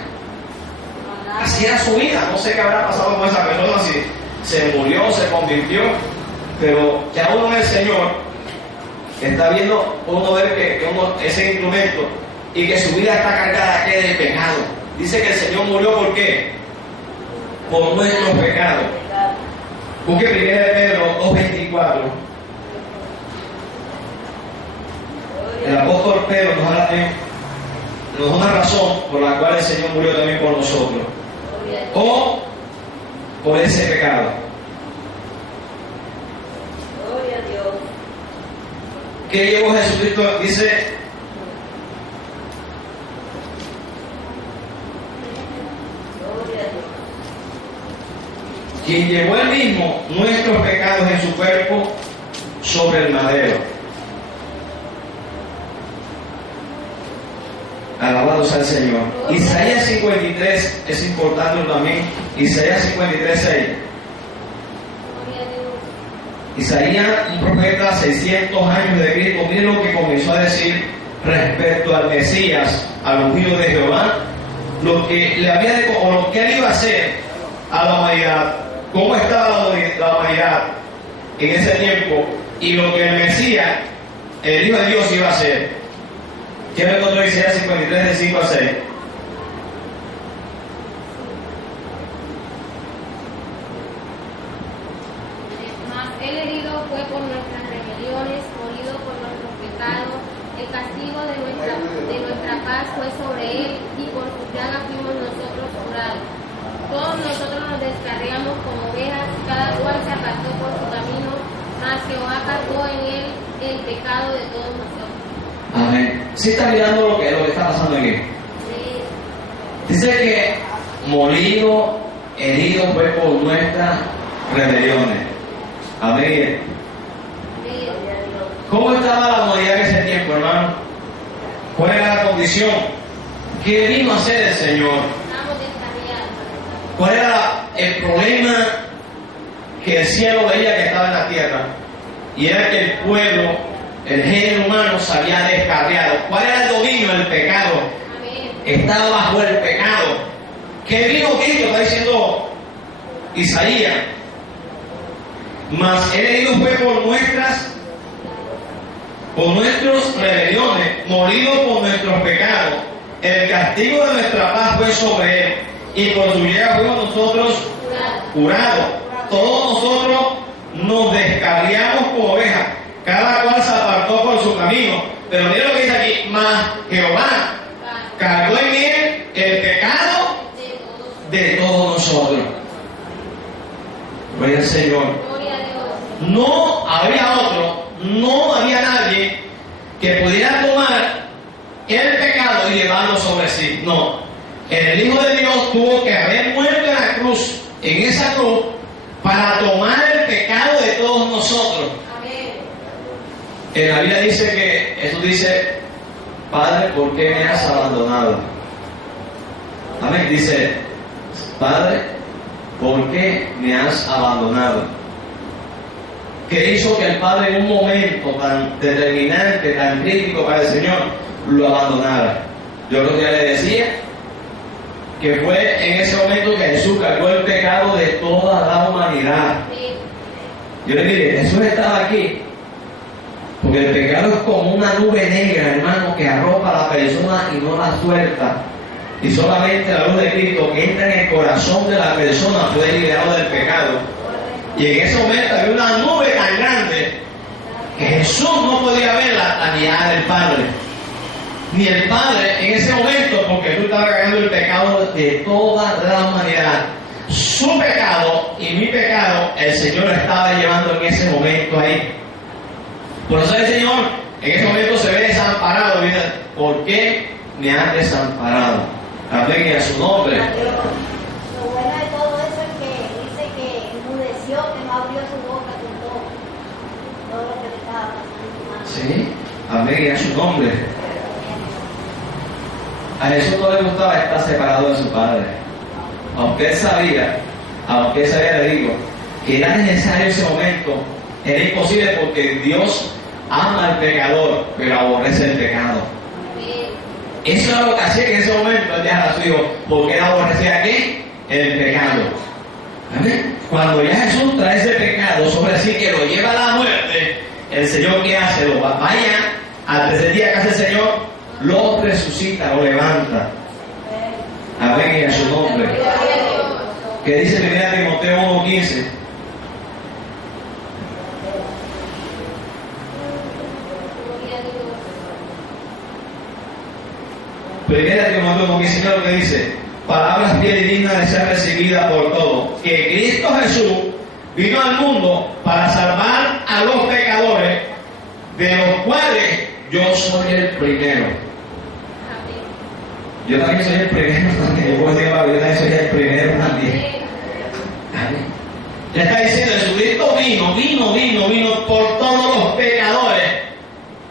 Así era su vida. No sé qué habrá pasado con esa persona, si se murió, se convirtió, pero ya uno en el Señor está viendo, uno ver que uno es ese instrumento y que su vida está cargada de pecado. Dice que el Señor murió ¿por qué? Por nuestros pecados. Busque 1 Pedro 2:24. El apóstol Pedro nos da una razón por la cual el Señor murió también por nosotros, o por ese pecado. Gloria a Dios. ¿Qué llevó Jesucristo? Dice, Gloria a Dios. quien llevó él mismo nuestros pecados en su cuerpo sobre el madero. Alabado sea el Señor. Isaías 53 es importante también. Isaías 53:6. Isaías, un profeta 600 años de Cristo, miren lo que comenzó a decir respecto al Mesías, al ungido de Jehová, lo que le había o lo que él iba a hacer a la humanidad, cómo estaba la humanidad en ese tiempo, y lo que el Mesías, el Hijo de Dios, iba a hacer. ¿Qué me encontró Isaías 53 de 5 a 6? Mas él herido fue por nuestras rebeliones, molido por nuestros pecados. El castigo de nuestra paz fue sobre él, y por su llaga fuimos nosotros curados. Todos nosotros nos descarriamos como ovejas, cada cual se apartó por su camino, mas Jehová cargó en él el pecado de todos nosotros. Amén. ¿Sí está mirando lo que está pasando aquí? Sí. Dice que molido, herido fue por nuestras rebeliones. Amén. Sí. ¿Cómo estaba la humanidad en ese tiempo, hermano? ¿Cuál era la condición? ¿Qué vino a hacer el Señor? Estamos descarriados. ¿Cuál era el problema que el cielo veía que estaba en la tierra? Y era que el pueblo, el género humano, se había descarriado. ¿Cuál era el dominio? El pecado. Amén. Estaba bajo el pecado. ¿Qué vino Cristo? Está diciendo Isaías. Mas él herido fue por nuestras rebeliones, morido por nuestros pecados. El castigo de nuestra paz fue sobre él, y por su llaga fuimos nosotros curados. Todos nosotros nos descarriamos como ovejas, cada cual se apartó por su camino. Pero mira lo que dice aquí: mas Jehová cargó en él el pecado de todos nosotros. Gloria al Señor. Gloria a Dios. No había otro, no había nadie que pudiera tomar el pecado y llevarlo sobre sí. No, el Hijo de Dios tuvo que haber muerto en la cruz, en esa cruz, para tomar el pecado de todos nosotros. Amén. En la Biblia dice que Jesús dice: Padre, ¿por qué me has abandonado? Amén. Dice: Padre, ¿por qué me has abandonado? Que hizo que el Padre, en un momento tan determinante, tan crítico para el Señor, lo abandonara. Yo creo que ya le decía que fue en ese momento que Jesús cargó el pecado de toda la humanidad. Sí. Yo le dije: Jesús estaba aquí porque el pecado es como una nube negra, hermano, que arropa a la persona y no la suelta. Y solamente la luz de Cristo que entra en el corazón de la persona fue liberado del pecado. Y en ese momento había una nube tan grande que Jesús no podía ver la mirada del Padre. Ni el Padre en ese momento, porque tú estabas cargando el pecado de toda la humanidad. Su pecado y mi pecado, el Señor lo estaba llevando en ese momento ahí. Por eso el Señor en ese momento se ve desamparado. Mira, ¿por qué me han desamparado? Amén, a su nombre. Lo bueno de todo eso es que dice que enmudeció, que no abrió su boca con todo lo que le estaba pasando. Sí, amén, a su nombre. A Jesús no le gustaba estar separado de su Padre. Aunque él sabía, le digo, que era necesario ese momento, era imposible porque Dios ama al pecador, pero aborrece el pecado. Eso era lo que hacía que en ese momento él dejara a su hijo, porque él aborrecía ¿qué? El pecado. ¿Amén? Cuando ya Jesús trae ese pecado sobre sí que lo lleva a la muerte, el Señor ¿qué hace? Lo vaya al tercer día que hace el Señor, lo resucita, lo levanta. Amén, y a su nombre. Que dice 1 Timoteo 1:15. Primera Timoteo 1:15, lo que dice: palabras bien y dignas de ser recibidas por todos. Que Cristo Jesús vino al mundo para salvar a los pecadores, de los cuales yo soy el primero. Yo también soy el primero también. Yo puedo decir la verdad, soy el primero también. Amén. Le está diciendo, Jesucristo vino por todos los pecadores.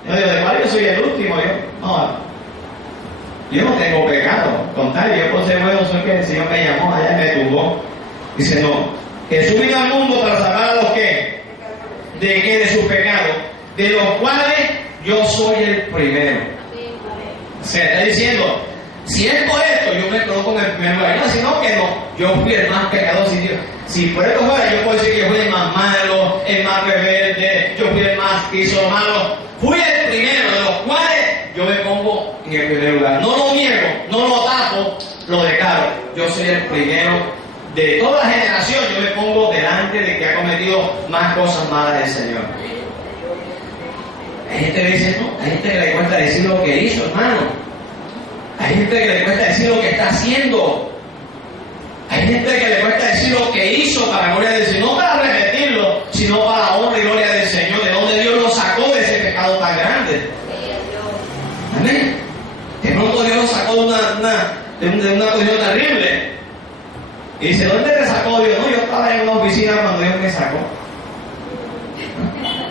Yo digo, ¿de cuál yo soy el último? Yo no tengo pecado. Con tal, yo por ser bueno soy que el Señor me llamó allá y me tumbó. Dice, no. Jesús vino al mundo para salvar a los que, ¿de qué? De sus pecados, de los cuales yo soy el primero. Se está diciendo, si es por esto, yo me coloco en el primer lugar. No, sino que no, yo fui el más pecador. Si por esto fuera, yo puedo decir que yo fui el más malo, el más rebelde, yo fui el más que hizo malo. Fui el primero, de los cuales yo me pongo en el primer lugar. No lo niego, no lo tapo, lo declaro. Yo soy el primero de toda la generación. Yo me pongo delante de que ha cometido más cosas malas del Señor. Hay gente que dice, no, hay gente que le cuesta decir lo que hizo, hermano. Hay gente que le cuesta decir lo que está haciendo. Hay gente que le cuesta decir lo que hizo para la gloria del Señor, no para repetirlo, sino para la honra y gloria del Señor, de donde Dios lo sacó de ese pecado tan grande. Amén. De pronto Dios lo sacó de una condición terrible. Y dice, ¿dónde te sacó Dios? No, yo estaba en una oficina cuando Dios me sacó.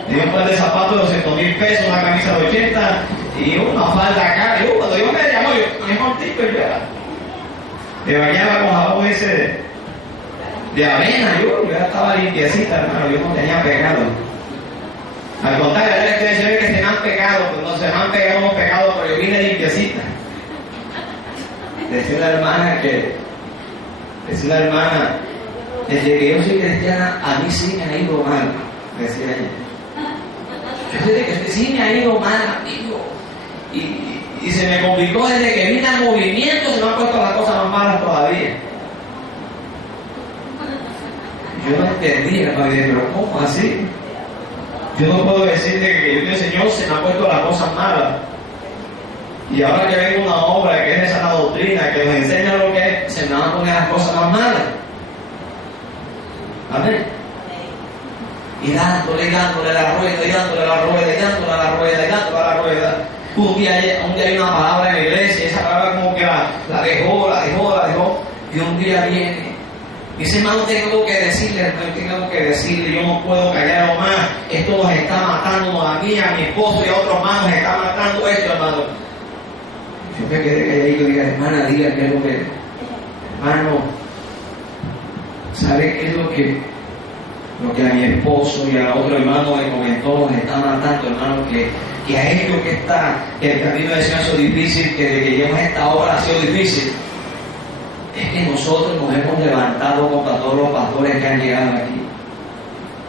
Me dio un par de zapatos de 200,000 pesos, una camisa de 80 y una falda acá. Y cuando Dios me llamó, yo me contigo y yo me bañaba con jabón ese de avena. Yo ya estaba limpiecita, hermano. Yo no tenía pecado. Al contrario, hay que que se me han pecado, pues no se me han pegado unos pecados, pero yo vine limpiecita. Decía una hermana, desde que yo soy cristiana, a mí sí me ha ido mal, decía ella. Yo desde que sí me ha ido mal, amigo. Y se me complicó desde que vine al movimiento, se me han puesto las cosas más malas todavía. Yo no entendía, pero ¿cómo así? Yo no puedo decirle que yo, el Señor, se me han puesto las cosas malas. Y ahora que vengo una obra que es de sana doctrina, que nos enseña lo que es, se me van a poner las cosas más malas. Amén. Y dándole la rueda, y dándole la rueda, y dándole la rueda, y dándole la rueda. Un día hay una palabra en la iglesia, y esa palabra como que la dejó, y un día viene. Y ese hermano, tengo que decirle, yo no puedo callar más. Esto nos está matando a mí, a mi esposo y a otros hermanos, nos está matando esto, hermano. Yo me quedé calladito y dije, hermana, diga qué es lo que. Hermano, ¿sabe qué es lo que a mi esposo y a otro hermano le comentó, nos está matando, hermano? Que a ellos que el camino de Señor ha sido difícil, que de que llevamos esta obra ha sido difícil. Es que nosotros nos hemos levantado contra todos los pastores que han llegado aquí.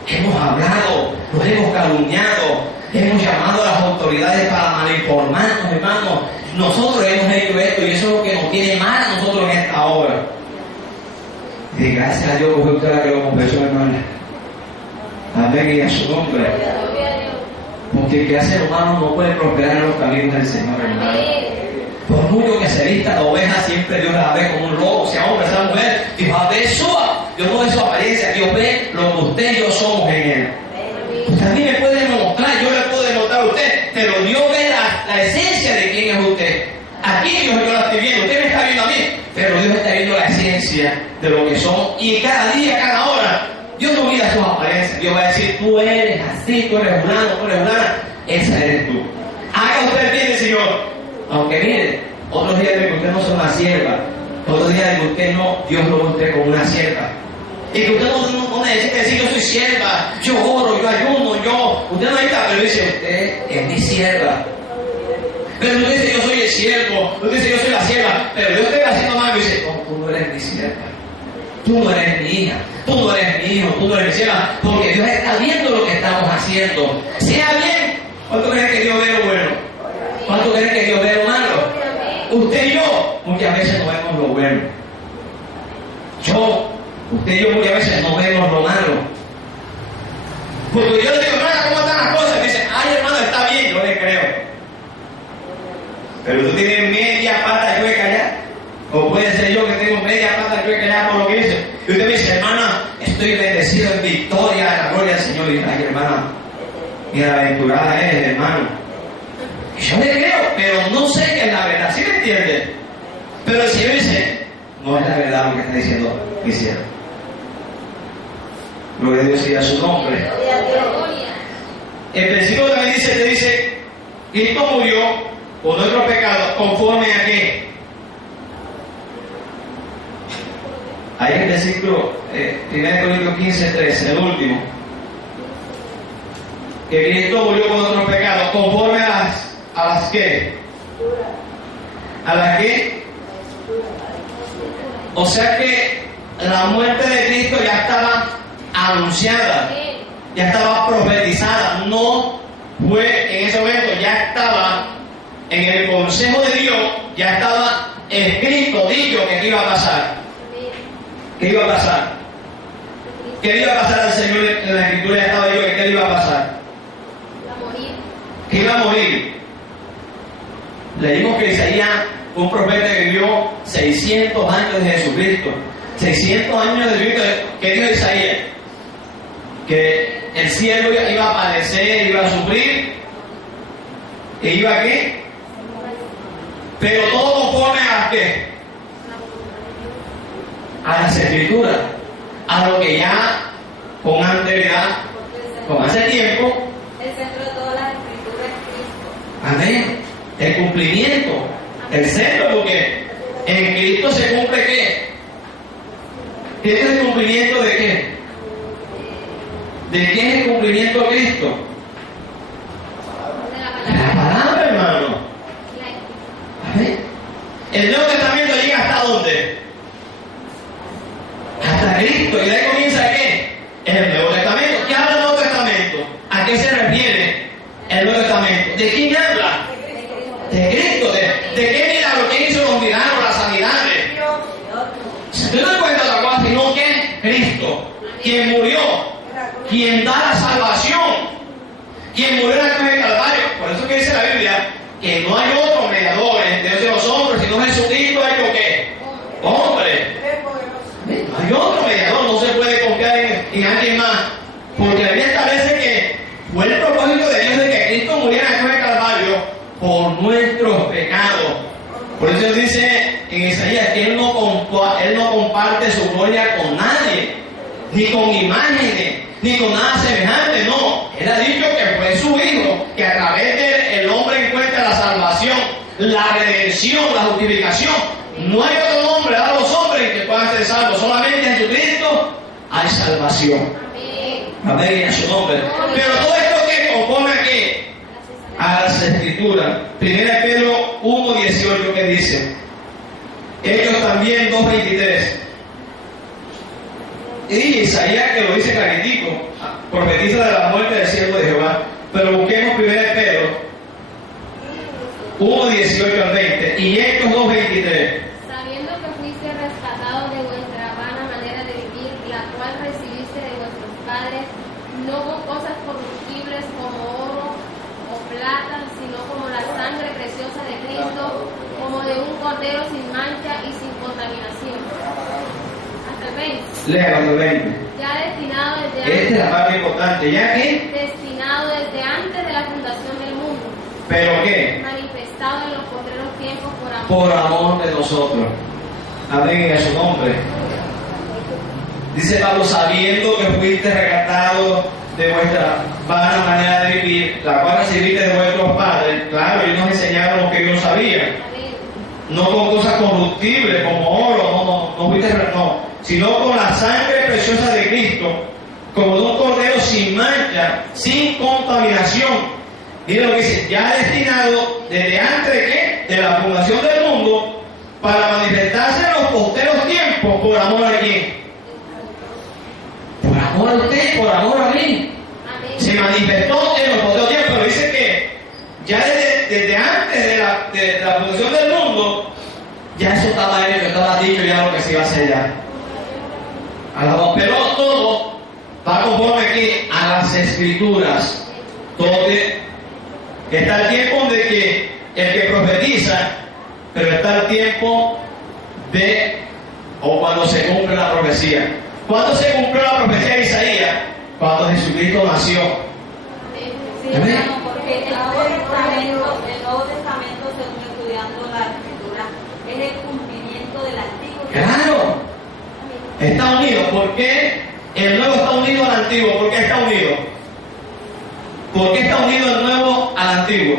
Hemos hablado, los hemos calumniado, hemos llamado a las autoridades para malinformarnos, hermanos. nosotros hemos hecho esto y eso es lo que nos tiene mal a nosotros en esta hora. Y gracias a Dios, porque usted la que lo confesó, hermana. Amén, y a su nombre. Porque el que hace humano no puede prosperar en los caminos del Señor, hermano. Por mucho que se vista la oveja, siempre Dios la ve como un lobo, sea hombre, sea mujer. Dios ve Dios no ve su apariencia, Dios ve lo que usted y yo somos en Él. Usted a mí me puede demostrar, yo le puedo demostrar a usted, pero Dios ve la esencia de quién es usted. Aquí Dios yo la estoy viendo, usted me está viendo a mí, pero Dios está viendo la esencia de lo que somos. Y cada día, cada hora, Dios no mira sus apariencias. Dios va a decir, tú eres así, tú eres fulano, tú eres fulana, esa eres tú. Haga usted bien, Señor. Aunque mire, otros días de que usted no sea una sierva, otros días de que usted no, Dios lo ve usted como una sierva. Y que usted no necesita decir yo soy sierva, yo oro, yo ayuno, usted no está, pero dice, usted es mi sierva. Pero usted dice yo soy el siervo, usted dice yo soy la sierva, pero Dios te va haciendo mal y dice, no, tú no eres mi sierva, tú no eres mi hija, tú no eres mi hijo, tú no eres mi sierva, porque Dios está viendo lo que estamos haciendo. Sea bien, ¿cuánto creen que Dios ve lo bueno? ¿Cuánto creen que Dios ve lo malo? Usted y yo muchas veces no vemos lo bueno. Usted y yo muchas veces no vemos lo malo. Porque yo le digo, hermana, ¿cómo están las cosas? Y me dice, ay, hermano, está bien, yo le creo. Pero tú tienes media pata chueca ya. O puede ser yo que tengo media pata chueca ya por lo que hice. Y usted me dice, hermana, estoy bendecido en victoria, en la gloria del Señor. Y ay, hermana, bienaventurada eres, hermano. Yo le creo, pero no sé qué es la verdad, ¿sí me entiende? Pero el Señor dice, no es la verdad lo que está diciendo mi siervo. Gloria a Dios y a su nombre. El versículo también dice, Cristo murió por nuestros pecados, ¿conforme a qué? Ahí en el versículo 1 Corintios 15:13, el último. Que Cristo murió por nuestros pecados, conforme a las que, a las que, o sea que la muerte de Cristo ya estaba anunciada, ya estaba profetizada, no fue en ese momento, ya estaba en el consejo de Dios, ya estaba escrito, dicho que iba a pasar, que iba a pasar, que iba a pasar al Señor en la Escritura, ya estaba dicho que qué iba a pasar, que iba a morir. Leímos que Isaías fue un profeta que vivió 600 años de Jesucristo. 600 años de Cristo. ¿Qué dijo Isaías? Que el cielo iba a padecer, iba a sufrir. ¿E iba a qué? Pero todo conforme a qué? A las Escrituras. A lo que ya con anterioridad, con hace tiempo. El centro de todas las Escrituras es Cristo. Amén. El cumplimiento, el centro, porque en Cristo se cumple ¿qué? ¿Qué es el cumplimiento de qué? ¿De qué es el cumplimiento de Cristo? De la palabra, hermano. Amén. El Nuevo Testamento llega hasta ¿dónde? Hasta Cristo. ¿Y de ahí comienza qué? El Nuevo Testamento. ¿Qué habla el Nuevo Testamento? ¿A qué se refiere el Nuevo Testamento? ¿De quién habla? De Cristo, de qué milagro, quién hizo los milagros, las sanidades. Si usted no encuentra otra cosa, sino que Cristo, quien murió, quien da la salvación, quien murió en la cruz del Calvario. Por eso que dice la Biblia que no hay otro mediador entre Dios y los hombres, sino Jesucristo, ¿hay o qué? Hombre. No hay otro mediador, no se puede confiar en alguien más. Porque la Biblia establece que fue el propósito de Dios de que Cristo muriera en la cruz del Calvario por nuestros pecados. Por eso dice en Isaías que Él no comparte su gloria con nadie, ni con imágenes, ni con nada semejante, no. Él ha dicho que fue su Hijo, que a través de él el hombre encuentra la salvación, la redención, la justificación. No hay otro nombre a los hombres que puedan ser salvos, solamente en Jesucristo hay salvación. Amén, a su nombre. Pero todo esto que conforme a qué? A las Escrituras. 1 Pedro 1:18 que dice, ellos también 2:23. Y Isaías que lo dice claritico, profetiza de la muerte del siervo de Jehová. Pero busquemos 1 Pedro 1:18 al 20. y Hechos 2:23. Sabiendo que fuiste rescatados de vuestra vana manera de vivir, la cual recibiste de vuestros padres, no con cosas corruptibles como oro o plata, sino como la sangre preciosa de Cristo, como de un cordero sin mancha y sin contaminación. Hasta el 20. Lea el 20. Ya destinado desde Esta es la parte importante. ¿Ya qué? destinado desde antes de la fundación del mundo, ¿Pero qué? manifestado en los postreros tiempos por amor. Por amor de nosotros. Amén, a su nombre. Dice Pablo, sabiendo que fuiste rescatados de vuestra vana manera de vivir, la cual recibiste de vuestros padres. Claro, ellos nos enseñaron lo que ellos sabían. Amén. No con cosas corruptibles como oro, no fuiste, no, sino con la sangre preciosa de Cristo, como de un cordero sin mancha, sin contaminación. Miren lo que dice, ya destinado desde antes de qué, de la fundación del mundo, para manifestarse en los posteros tiempos, por amor a quién. Por amor a usted, por amor a mí. Amén. Se manifestó en los posteros tiempos, pero dice que ya desde antes de la fundación del mundo, ya eso estaba hecho, estaba dicho ya lo que se iba a hacer ya. Pero todo va conforme aquí a las Escrituras. Todo está el tiempo de que el que profetiza, pero está el tiempo de, o cuando se cumple la profecía. ¿Cuándo se cumplió la profecía de Isaías? Cuando Jesucristo nació. Sí, hermano, porque el Nuevo Testamento, según estudiando la Escritura, es el cumplimiento del Antiguo Testamento. Claro, está unido. ¿Por qué el Nuevo está unido al Antiguo? ¿Por qué está unido? ¿Por qué está unido el Nuevo al Antiguo?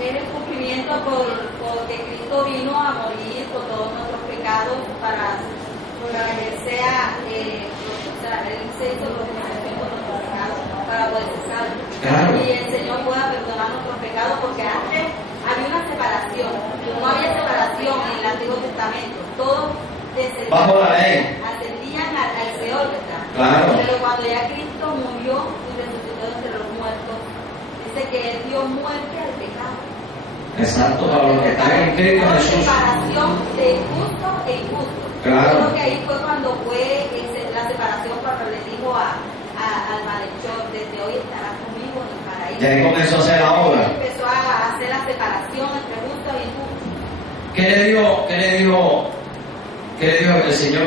Es el cumplimiento porque Cristo vino a morir por todos nuestros pecados para que Él sea, Él se hizo propiciación por nuestros pecados para poder ser salvo. Claro. Y el Señor pueda perdonar nuestros pecados porque antes había una separación. No había separación en el Antiguo Testamento. Todos Bajo la ley. ascendían al Seol, ¿verdad? Claro. Pero cuando ya Cristo murió y resucitó entre los muertos, dice que Él dio muerte al pecado. Exacto, para los que están en Cristo Una Jesús. separación de justo e injusto. Claro. Yo creo que ahí fue cuando fue la separación, cuando le dijo al malhechor, desde hoy estarás conmigo en el paraíso. Y ahí comenzó a hacer la obra. Él empezó a hacer la separación entre justo e injusto. ¿Qué le dijo el Señor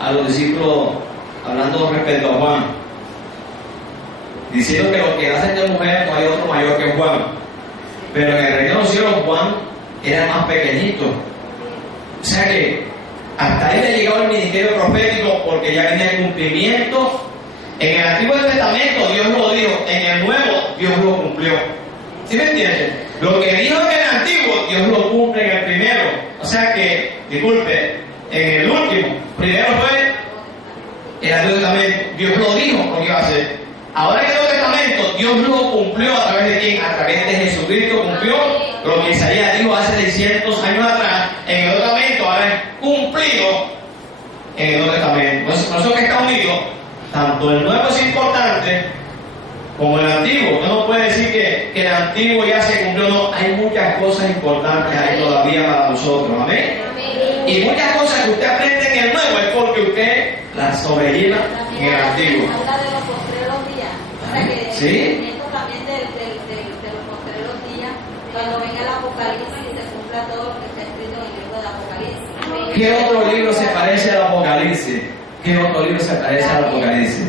a los discípulos hablando respecto a Juan? Diciendo que lo que hacen de mujer no hay otro mayor que Juan. Pero en el reino de los cielos Juan era más pequeñito. O sea que hasta ahí le llegó el ministerio profético porque ya venía el cumplimiento. En el Antiguo Testamento Dios lo dijo, en el Nuevo Dios lo cumplió. ¿Sí me entiendes? Lo que dijo en el Antiguo Dios lo cumple en el primero. O sea que, disculpe, en el último, primero fue el Antiguo Testamento, Dios lo dijo lo que iba a hacer. Ahora en el Nuevo Testamento, Dios lo cumplió a través de quién? A través de Jesucristo cumplió lo que Isaías dijo hace 600 años atrás. En el Nuevo Testamento ahora es cumplido en el Nuevo Testamento. Por eso que está unido, tanto el Nuevo es importante como el Antiguo. Uno no puede decir que el Antiguo ya se cumplió, no. Hay muchas cosas importantes ahí todavía para nosotros. Amén. Y muchas cosas que usted aprende en el Nuevo es porque usted las sobrelleva en el Antiguo. Habla de los postreros días. O sea que ¿Sí? el cumplimiento también de los postreros días, cuando venga el Apocalipsis y se cumpla todo lo que está escrito en el libro de Apocalipsis. ¿Qué otro libro se parece al Apocalipsis? ¿Qué otro libro se parece al Apocalipsis?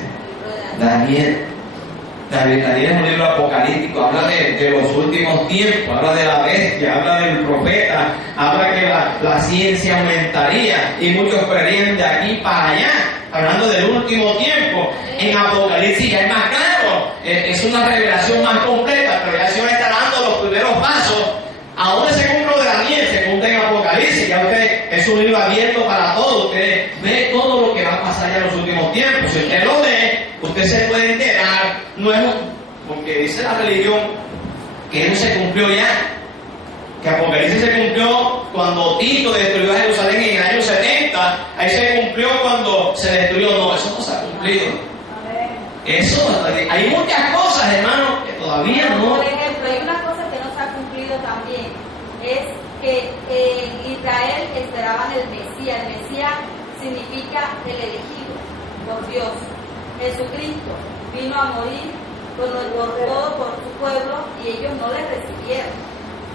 Daniel. Daniel es un libro apocalíptico, habla de los últimos tiempos, habla de la bestia, habla del profeta, habla que la ciencia aumentaría y muchos creerían de aquí para allá, hablando del último tiempo. En Apocalipsis ya es más claro, es una revelación más completa, pero ya el Señor está dando los primeros pasos. ¿A dónde se cumple de Daniel? Se cumple en Apocalipsis. Ya usted es un libro abierto para todos. Usted ve todo lo que va a pasar ya en los últimos tiempos. Si usted lo ve, usted se puede enterar. No es porque dice la religión que no se cumplió ya. Que Apocalipsis se cumplió cuando Tito destruyó a Jerusalén en el año 70. Ahí se cumplió cuando se destruyó. No, eso no se ha cumplido. Eso, hay muchas cosas, hermano, que todavía no. Por ejemplo, hay una cosa que no se ha cumplido también, es que en Israel esperaban el Mesías. El Mesías significa el elegido por Dios. Jesucristo vino a morir por todo por su pueblo y ellos no le recibieron.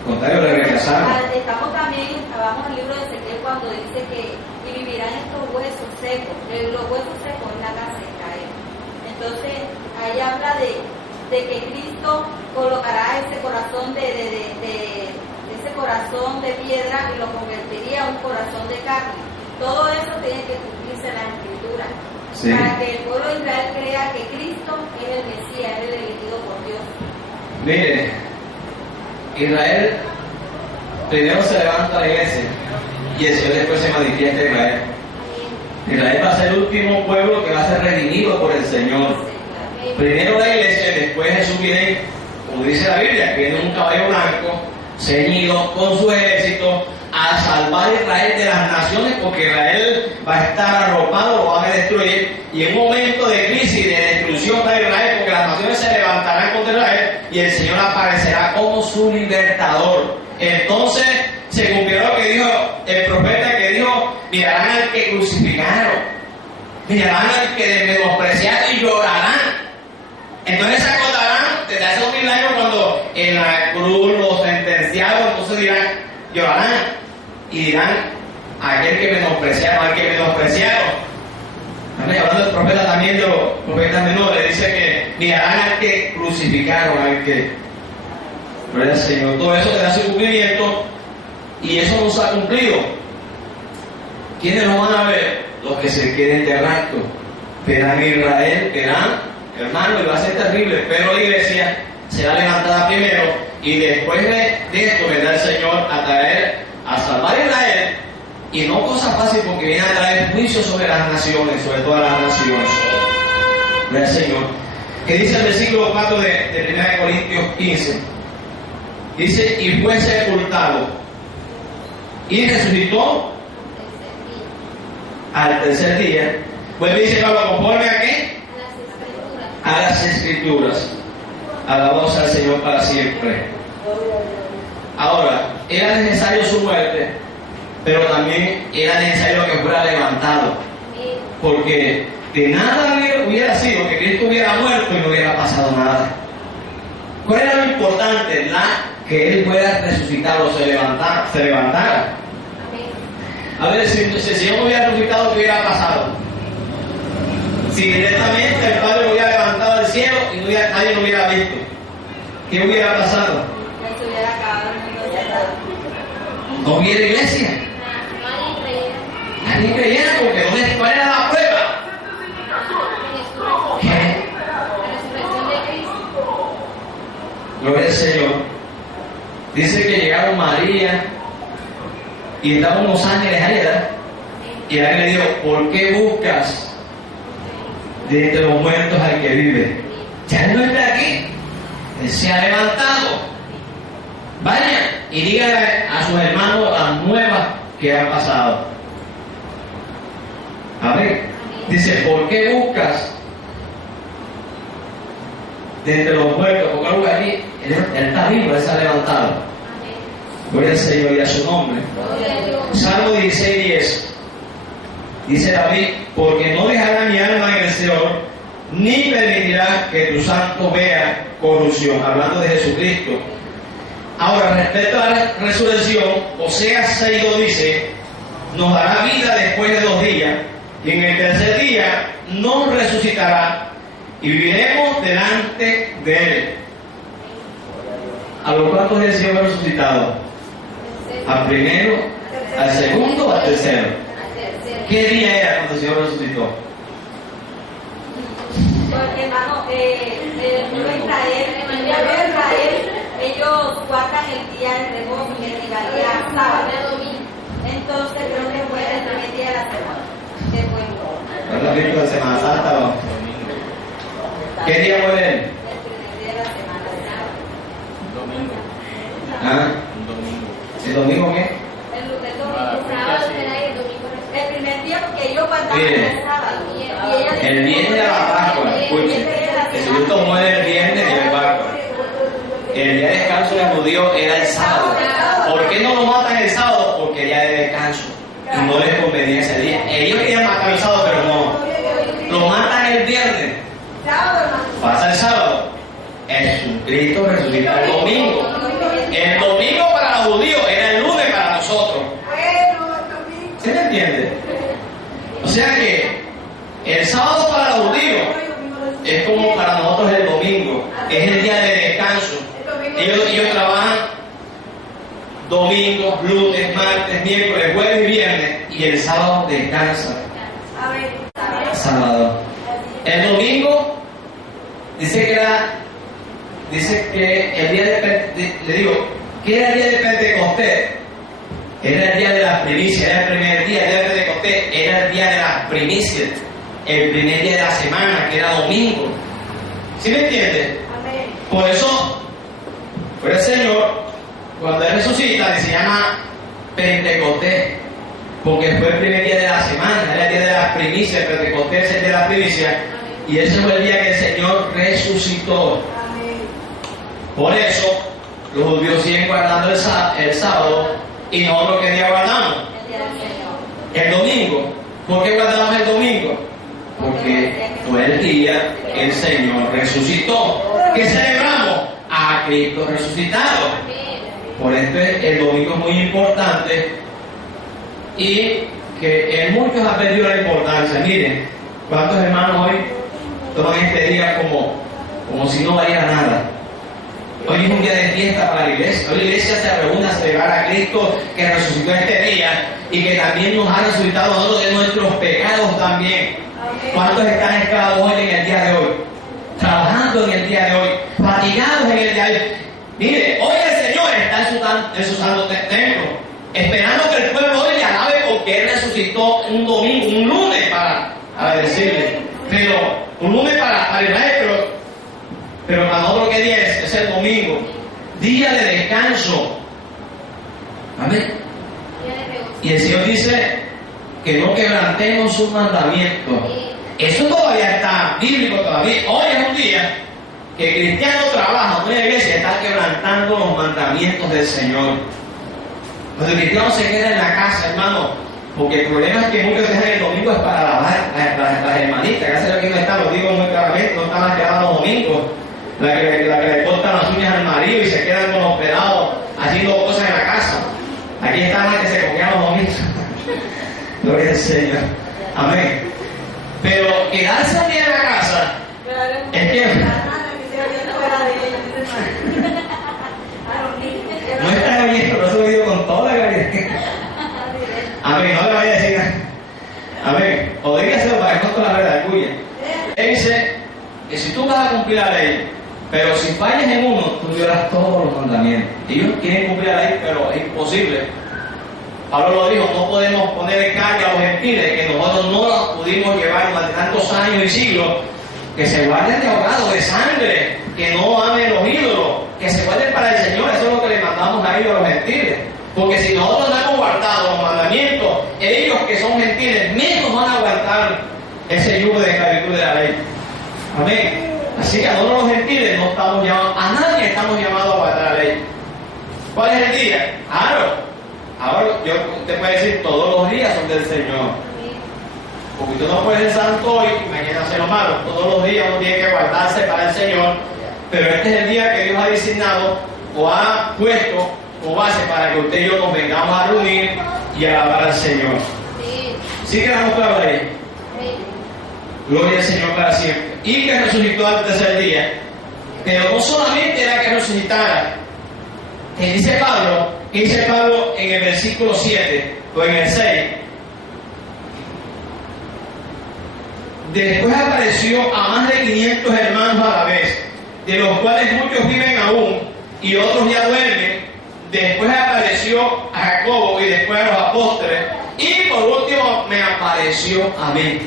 Contrario, le rechazaron. Estamos también, vamos al libro de Ezequiel cuando dice que y vivirán estos huesos secos. Los huesos secos en la casa de Israel. Entonces ahí habla de que Cristo colocará ese corazón ese corazón de piedra y lo convertiría en un corazón de carne. Todo eso tiene que cumplirse en la Escritura. Sí. Para que el pueblo de Israel crea que Cristo es el Mesías, es el elegido por Dios. Mire, Israel primero se levanta la iglesia y el Señor después se manifiesta en Israel. Israel va a ser el último pueblo que va a ser redimido por el Señor. Primero la iglesia y después Jesús viene, como dice la Biblia, que viene un caballo blanco, ceñido con su ejército, a salvar a Israel de las naciones, porque Israel va a estar arropado, lo van a destruir, y en un momento de crisis, de destrucción para Israel, porque las naciones se levantarán contra Israel, y el Señor aparecerá como su libertador. Entonces se cumplió lo que dijo el profeta, que dijo: mirarán al que crucificaron, mirarán al que menospreciaron y llorarán. Entonces se acordarán desde hace 2000 años cuando en la cruz los sentenciaron, entonces dirán, llorarán y dirán: aquel que menospreciaron, al que menospreciaron. Hablando del profeta también, de los profetas menores, dice que mirarán al que crucificaron, al que... Gloria al Señor. Todo eso tendrá su cumplimiento y eso no se ha cumplido. ¿Quiénes lo van a ver? Los que se queden de rapto. Verán a Israel, verán, hermano, y va a ser terrible, pero la iglesia será levantada primero y después de esto vendrá el Señor a traer, a salvar a Israel, y no cosa fácil, porque viene a traer juicio sobre las naciones, sobre todas las naciones. Gloria al Señor. Que dice el versículo 4 de 1 Corintios 15, dice: y fue sepultado y resucitó al tercer día. Pues dice Pablo: conforme a qué? A las Escrituras. Alabamos al Señor para siempre. Ahora, era necesario su muerte, pero también era necesario que fuera levantado, porque de nada hubiera sido que Cristo hubiera muerto y no hubiera pasado nada. ¿Cuál era lo importante? Que Él fuera resucitado, se levantara. A ver, si el Señor no hubiera resucitado, ¿qué hubiera pasado? Si directamente el Padre lo hubiera levantado al cielo y nadie lo hubiera visto, ¿qué hubiera pasado? No hubiera iglesia. Nadie creyera, porque ¿cuál era la prueba? ¿Qué? La resurrección de Cristo. Gloria al Señor. Dice que llegaron María y estaban unos ángeles ahí, ¿verdad? Y el ángel le dijo: ¿por qué buscas de entre los muertos al que vive? Ya Él no está aquí, Él se ha levantado. Vayan y díganle a sus hermanos las nuevas que han pasado. A ver, dice: ¿por qué buscas de entre los muertos? Porque algo aquí, Él está vivo, Él se ha levantado. Gloria al Señor y a su nombre. Salmo 16:10. Dice David: porque no dejará mi alma en el Seol, ni permitirá que tu santo vea corrupción. Hablando de Jesucristo. Ahora, respecto a la resurrección, Oseas 6:2 dice: nos dará vida después de 2 días, y en el tercer día nos resucitará, y viviremos delante de Él. ¿A los cuantos días el Señor ha resucitado? ¿Al primero, al segundo o al tercero? ¿Qué día era cuando el Señor resucitó? Porque, hermano, el pueblo de Israel, ellos guardan el día de reposo, que equivalía a sábado. Entonces, creo que fue el primer día de la semana. ¿No es la película de Semana Santa o? ¿Qué día fue él? El primer día de la semana, sábado. Domingo. ¿Ah? Un domingo. ¿El domingo qué? El domingo. Sábado será y el domingo. El primer día, porque ellos guardaban el sábado. El viernes de la Pascua, escuchen. Jesucristo muere el viernes y el Pascua. El día de descanso del judío era el sábado. ¿Por qué no lo matan el Cristo resucitó el domingo. El domingo para los judíos era el lunes para nosotros. ¿Sí me entiende? O sea que el sábado para los judíos es como para nosotros el domingo, es el día de descanso. Ellos trabajan domingo, lunes, martes, miércoles, jueves y viernes, y el sábado descansan. Sábado. El domingo dice que el día le digo, ¿qué era el día de Pentecostés? Era el día de las primicias, era el primer día, el día de Pentecostés, era el día de las primicias, el primer día de la semana, que era domingo. ¿Sí me entiende? Por eso, por el Señor, cuando Él resucita, se llama Pentecostés, porque fue el primer día de la semana, era el día de las primicias, Pentecostés es el día de las primicias, y ese fue el día que el Señor resucitó. Por eso, los judíos siguen guardando el sábado, y nosotros ¿qué día guardamos? El domingo. ¿Por qué guardamos el domingo? Porque fue el día que el Señor resucitó. ¿Qué celebramos? A Cristo resucitado. Por esto el domingo es muy importante y que en muchos ha perdido la importancia. Miren, ¿cuántos hermanos hoy toman este día como si no valiera nada? Hoy es un día de fiesta para la iglesia. Hoy la iglesia se reúne a celebrar a Cristo que resucitó este día y que también nos ha resucitado a nosotros de nuestros pecados también. ¿Cuántos están esclavos hoy en el día de hoy? Trabajando en el día de hoy, fatigados en el día de hoy. Mire, hoy el Señor está en su santo templo, esperando que el pueblo hoy le alabe porque Él resucitó un domingo, un lunes para decirle, pero un lunes para Israel, pero para nosotros ¿qué día es? Es el domingo, día de descanso. Amén. Y el Señor dice que no quebrantemos sus mandamientos. Eso todavía está bíblico todavía. Hoy es un día que el cristiano trabaja en una iglesia y está quebrantando los mandamientos del Señor. Cuando el cristiano se queda en la casa, hermano, porque el problema es que muchos dejan el domingo es para lavar las hermanitas. Gracias a Dios que no están, lo digo muy claramente, no están las que lavan los domingos. La que le cortan las uñas al marido y se quedan con los pelados haciendo cosas en la casa. Aquí están las que se cogían los domingos. Gloria al Señor. Amén. Pero quedarse un día en la casa es que no está bien, pero eso lo digo con toda la claridad. Amén, no le voy a decir nada. Amén. O dígaselo para que no la verdad tuya. Él dice que si tú vas a cumplir la ley, pero si fallas en uno, tú violas todos los mandamientos. Ellos quieren cumplir la ley, pero es imposible. Pablo lo dijo, no podemos poner carga a los gentiles, que nosotros no los pudimos llevar durante tantos años y siglos, que se guarden de ahogado, de sangre, que no amen los ídolos, que se guarden para el Señor. Eso es lo que le mandamos a ellos a los gentiles. Porque si nosotros no hemos guardado los mandamientos, ellos que son gentiles, menos van a guardar ese yugo de esclavitud de la ley. Amén. Así que a nosotros los gentiles no estamos llamados, a nadie estamos llamados a guardar la ley. ¿Cuál es el día? Ahora, usted puede decir, todos los días son del Señor. Porque usted no puede ser santo hoy y mañana hacer lo malo. Todos los días uno tiene que guardarse para el Señor. Pero este es el día que Dios ha designado o ha puesto como base para que usted y yo nos vengamos a reunir y a alabar al Señor. ¿Sí quedamos claros ahí? Gloria al Señor para siempre. Y que resucitó al tercer día. Pero no solamente era que resucitara. ¿Qué dice Pablo en el versículo 7 o en el 6? Después apareció a más de 500 hermanos a la vez, de los cuales muchos viven aún y otros ya duermen. Después apareció a Jacobo y después a los apóstoles. Y por último me apareció a mí.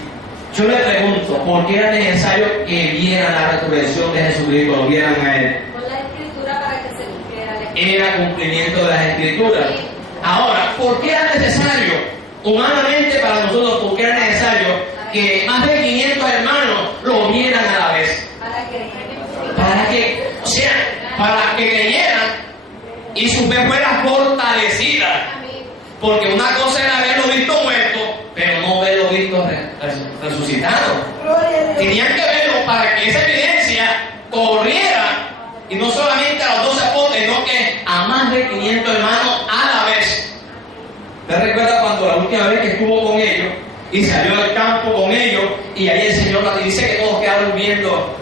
Yo le pregunto, ¿por qué era necesario que vieran la resurrección de Jesucristo, lo vieran a Él? Por la Escritura para que se cumpliera la Era cumplimiento de las Escrituras. Ahora, ¿por qué era necesario? Humanamente para nosotros, ¿por qué era necesario que más de 500 hermanos lo vieran a la vez? Para que creyeran y su fe fuera fortalecida. Porque una cosa era haberlo visto muerto, pero no haberlo visto resucitado. Tenían que verlo para que esa evidencia corriera Y no solamente a los 12 apóstoles, sino que a más de 500 hermanos a la vez. ¿Te recuerdas cuando la última vez que estuvo con ellos y salió al campo con ellos y ahí el Señor dice que todos quedaron viendo?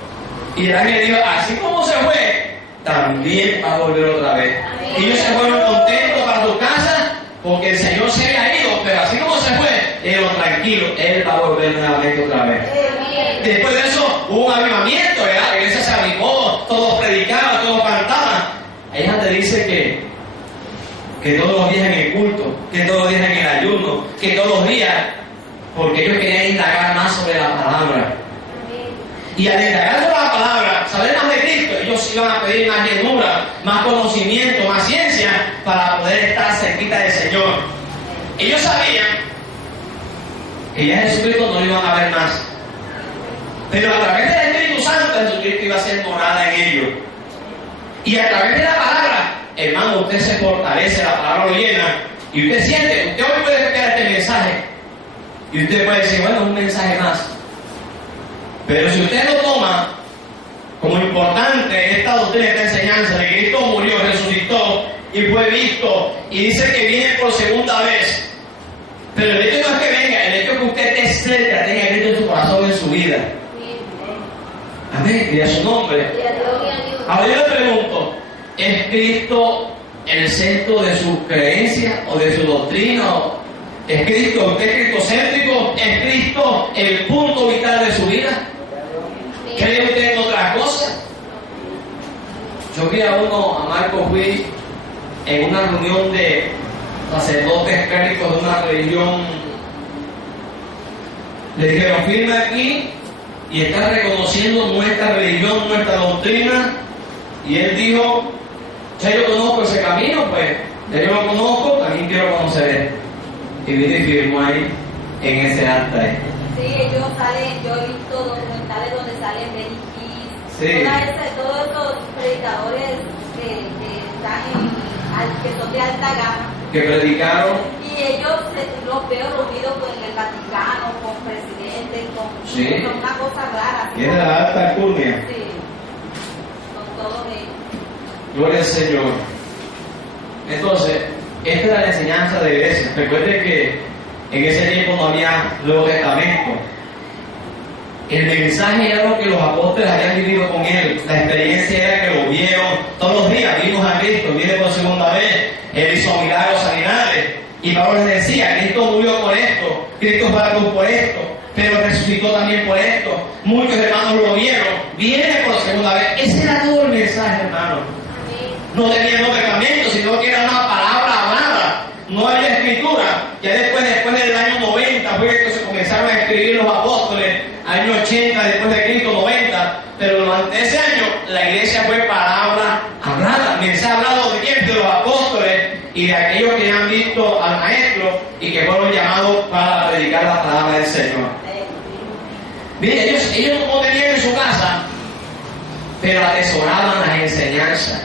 Y el ángel dijo, así como se fue, también va a volver otra vez. Y ellos se fueron contentos para su casa porque el Señor se había ido, pero así como se fue, ellos tranquilos, Él va a volver nuevamente otra vez. Después de eso hubo un avivamiento, ¿verdad? La iglesia se avivó, todos predicaban, todos cantaban. Ahí es donde dice que todos los días en el culto, que todos los días en el ayuno, que todos los días, porque ellos querían indagar más sobre la palabra. Y al indagar sobre la palabra, saber más de Cristo, ellos iban a pedir más llenura, más conocimiento, más ciencia para poder estar cerquita del Señor. Ellos sabían que ya Jesucristo no lo iban a ver más. Pero a través del Espíritu Santo, Jesucristo iba a ser morada en ellos. Y a través de la palabra, hermano, usted se fortalece, la palabra lo llena. Y usted siente, usted hoy puede escuchar este mensaje. Y usted puede decir, bueno, un mensaje más. Pero si usted lo toma como importante esta doctrina, esta enseñanza de que Cristo murió, resucitó y fue visto, y dice que viene por segunda vez. Pero el hecho no es que venga, el hecho es que usted esté cerca, tenga a Cristo en su corazón, en su vida. Amén, y a su nombre. Ahora yo le pregunto, ¿es Cristo el centro de su creencia o de su doctrina? ¿Es Cristo, usted es cristocéntrico? ¿Es Cristo el punto vital de su vida? ¿Cree usted en otras cosas? Yo vi a Marco fui en una reunión de sacerdotes clérigos de una religión. Le dijeron, firma aquí y está reconociendo nuestra religión, nuestra doctrina. Y él dijo, ya yo conozco ese camino, pues ya yo lo conozco, también quiero conocer él. Y vine y firmó ahí en ese acta ahí. Sí, ellos salen, yo he visto documentales donde salen Benny sí. Todos estos predicadores que están que son de alta gama. Que predicaron. Y ellos los veo reunidos con el Vaticano, con presidentes, sí. Son una cosa rara. Y es de la alta alcurnia. Sí, con todos ellos. Gloria al Señor. Entonces, esta es la enseñanza de la iglesia. Recuerde que en ese tiempo no había Nuevo Testamento. El mensaje era lo que los apóstoles habían vivido con él. La experiencia era que lo vieron todos los días. Vimos a Cristo, viene por segunda vez. Él hizo milagros sanidades. Y Pablo les decía, Cristo murió por esto, Cristo pagó por esto, pero resucitó también por esto. Muchos hermanos lo vieron, viene por segunda vez. Ese era todo el mensaje, hermano. No tenía Nuevo Testamento, sino que era una palabra hablada. No había escritura. Ya después del año 90 fue que se comenzaron a escribir los apóstoles, año 80 después de Cristo, 90. Pero durante ese año la iglesia fue palabra hablada. Mensaje hablado de quién, de los apóstoles y de aquellos que han visto al maestro y que fueron llamados para predicar la palabra del Señor. Miren, ellos no tenían en su casa, pero atesoraban las enseñanzas.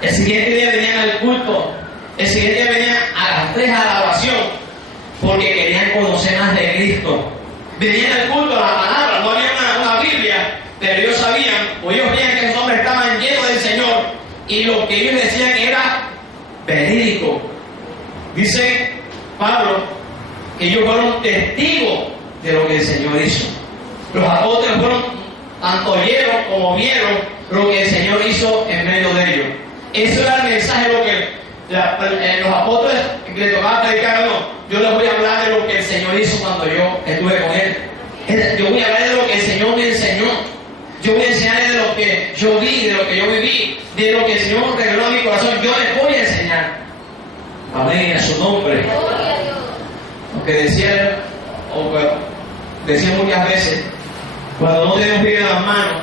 El siguiente día venían al culto, el siguiente día venían a las 3 a la oración, porque querían conocer más de Cristo. Venían al culto a la palabra, no había una Biblia, pero ellos sabían, o ellos veían que esos hombres estaban llenos del Señor, y lo que ellos decían era verídico. Dice Pablo que ellos fueron testigos de lo que el Señor hizo. Los apóstoles fueron tanto oyeron como vieron lo que el Señor hizo en medio de ellos. Eso era el mensaje, lo que los apóstoles que le tocaba predicar. No, yo les voy a hablar de lo que el Señor hizo cuando yo estuve con Él. Yo voy a hablar de lo que el Señor me enseñó. Yo voy a enseñarles de lo que yo vi, de lo que yo viví, de lo que el Señor reveló a mi corazón. Yo les voy a enseñar. Amén, a su nombre. Lo que decía muchas veces, cuando no tenemos Biblia en las manos,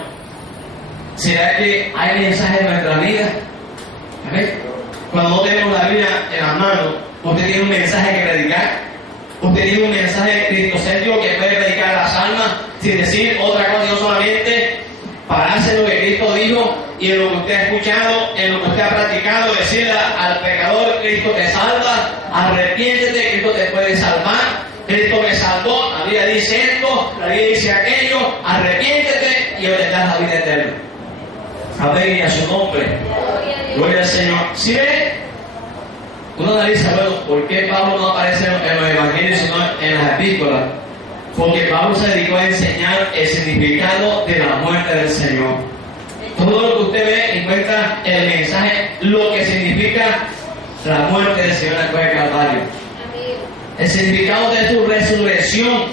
¿será que hay mensajes en nuestra vida? Amén. Cuando no tenemos la Biblia en las manos, usted tiene un mensaje que predicar. Usted tiene un mensaje cristocéntrico que puede predicar a las almas sin decir otra cosa, no solamente pararse en lo que Cristo dijo y en lo que usted ha escuchado, en lo que usted ha practicado, decirle al pecador: Cristo te salva, arrepiéntete, Cristo te puede salvar, Cristo me salvó, la Biblia dice esto, la Biblia dice aquello, arrepiéntete y obtendrás la vida eterna. Amén, y a su nombre. Gloria al Señor. Si ve, uno analiza, bueno, ¿por qué Pablo no aparece en los evangelios sino en las epístolas? Porque Pablo se dedicó a enseñar el significado de la muerte del Señor. Todo lo que usted ve encuentra el mensaje, lo que significa la muerte del Señor en la cruz de Calvario. El significado de su resurrección.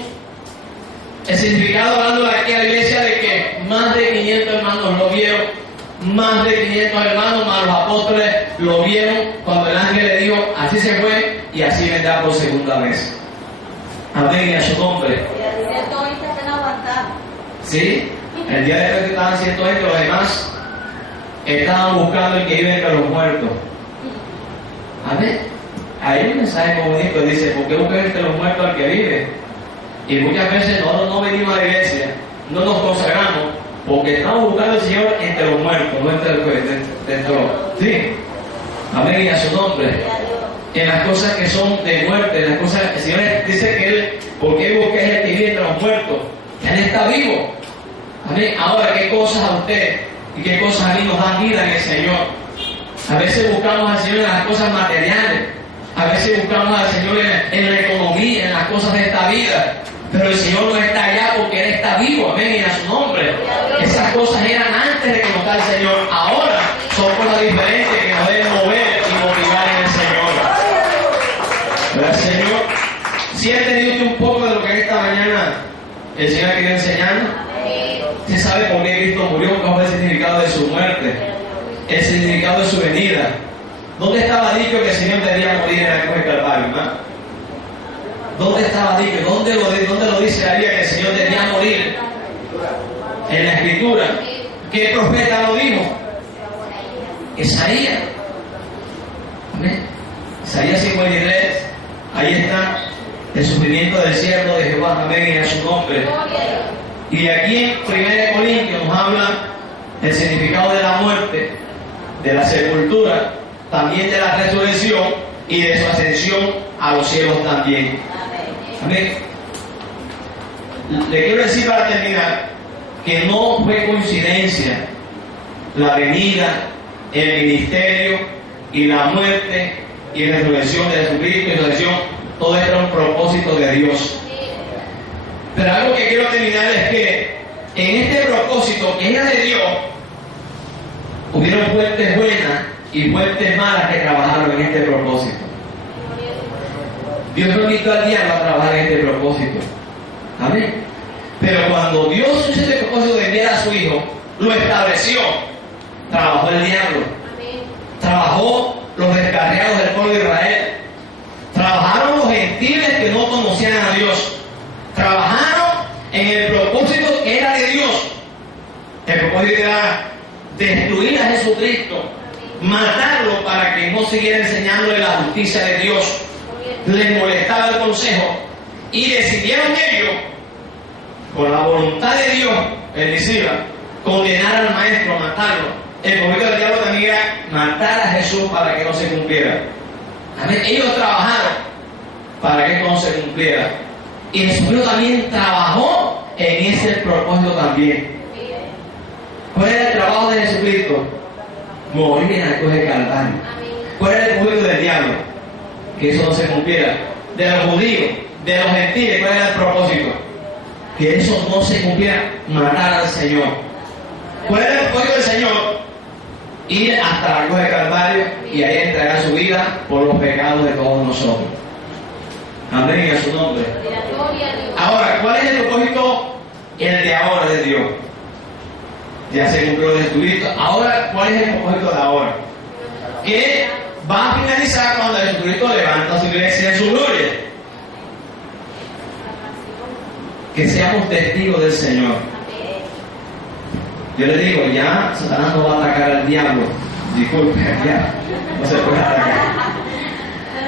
El significado, hablando aquí a la iglesia, de que más de 500 hermanos lo vieron. Más de 500 hermanos, más los apóstoles lo vieron cuando el ángel le dijo, así se fue y así vendrá por segunda vez. Amén, y a su nombre. Sí, el día de hoy estaban 120, los demás estaban buscando el que vive entre los muertos. Amén. Hay un mensaje muy bonito, dice, ¿por qué buscan entre los muertos al que vive? Y muchas veces nosotros no venimos a la iglesia, no nos consagramos, porque estamos buscando al Señor entre los muertos, no entre dentro. Sí. Amén, y a su nombre. En las cosas que son de muerte, en las cosas, el Señor dice que Él, ¿por qué busca el que vive entre los muertos? Que Él está vivo. Amén. Ahora, ¿qué cosas a usted y qué cosas a mí nos dan vida en el Señor? A veces buscamos al Señor en las cosas materiales, a veces buscamos al Señor en la economía, en las cosas de esta vida, pero el Señor no está allá porque Él está vivo, amén, y a su nombre. Esas cosas eran antes de que nos da el Señor, ahora son cosas diferentes que nos deben mover y motivar en el Señor. Pero el Señor, si ha entendido un poco de lo que esta mañana el Señor quiere enseñar, ¿se sabe por qué Cristo murió? ¿Cuál fue el significado de su muerte? El significado de su venida. ¿Dónde estaba dicho que el Señor debía morir en la cruz de Calvario? ¿No? ¿Dónde estaba dicho? ¿Dónde lo dice la Biblia que el Señor debía morir? En la Escritura. ¿Qué profeta lo dijo? Isaías. ¿Amén? Isaías 53. Ahí está el sufrimiento del siervo de Jehová. Amén, y a su nombre. Y aquí en 1 Corintios nos habla el significado de la muerte, de la sepultura, también de la resurrección y de su ascensión a los cielos también. Amén. Le quiero decir para terminar que no fue coincidencia la venida, el ministerio y la muerte y la resurrección de Jesucristo y resurrección. Todo esto era un propósito de Dios. Pero algo que quiero terminar es que en este propósito que era de Dios, hubieron fuertes buenas y fuertes malas que trabajaron en este propósito. Dios no invitó al diablo a trabajar en este propósito. Amén. Pero cuando Dios hizo este propósito de enviar a su Hijo, lo estableció. Trabajó el diablo. Trabajó los descarriados del pueblo de Israel. Trabajaron los gentiles que no conocían a Dios. Trabajaron en el propósito que era de Dios. El propósito era destruir a Jesucristo, matarlo para que no siguiera enseñándole la justicia de Dios. Les molestaba el consejo y decidieron ellos, por la voluntad de Dios, bendecida, condenar al maestro, matarlo. El propósito del diablo también era matar a Jesús para que no se cumpliera. Amén. Ellos trabajaron para que esto no se cumpliera. Y Jesucristo también trabajó en ese propósito también. ¿Cuál era el trabajo de Jesucristo? Morir en la cruz de Calvario. ¿Cuál era el propósito del diablo? Que eso no se cumpliera. De los judíos, de los gentiles, ¿cuál era el propósito? Que eso no se cumpliera, matar al Señor. ¿Cuál era el propósito del Señor? Ir hasta la cruz de Calvario y ahí entregar su vida por los pecados de todos nosotros. Amén, y a su nombre. Ahora, ¿cuál es el propósito? El de ahora de Dios. Ya se cumplió de Jesucristo. Ahora, ¿cuál es el propósito de ahora? Que va a finalizar cuando Jesucristo levanta su iglesia en su gloria. Que seamos testigos del Señor. Yo le digo, ya Satanás no va a atacar al diablo. Disculpe, ya no se puede atacar.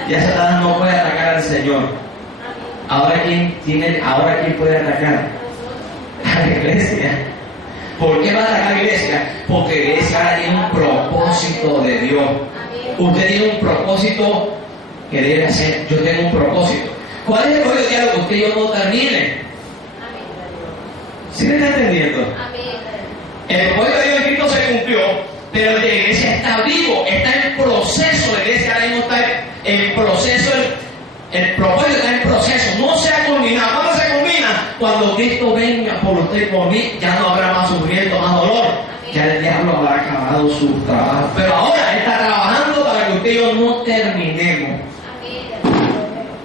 Ya Satanás no puede atacar al Señor. Ahora ¿quién puede atacar? A la iglesia. ¿Por qué va a atacar a la iglesia? Porque la iglesia ahora tiene un propósito de Dios. Usted tiene un propósito que debe hacer. Yo tengo un propósito. ¿Cuál es el propósito de Dios que usted y yo no termine? ¿Sí me está entendiendo? El propósito de Dios en Cristo se cumplió pero la iglesia está vivo, está en proceso. La iglesia ahora mismo está en proceso, el propósito está en proceso, no se ha culminado. ¿Cuándo se culmina? Cuando Cristo venga por usted y por mí, ya no habrá más sufrimiento, más dolor. Ya el diablo habrá acabado su trabajo. Pero ahora Él está trabajando para que usted y yo no terminemos.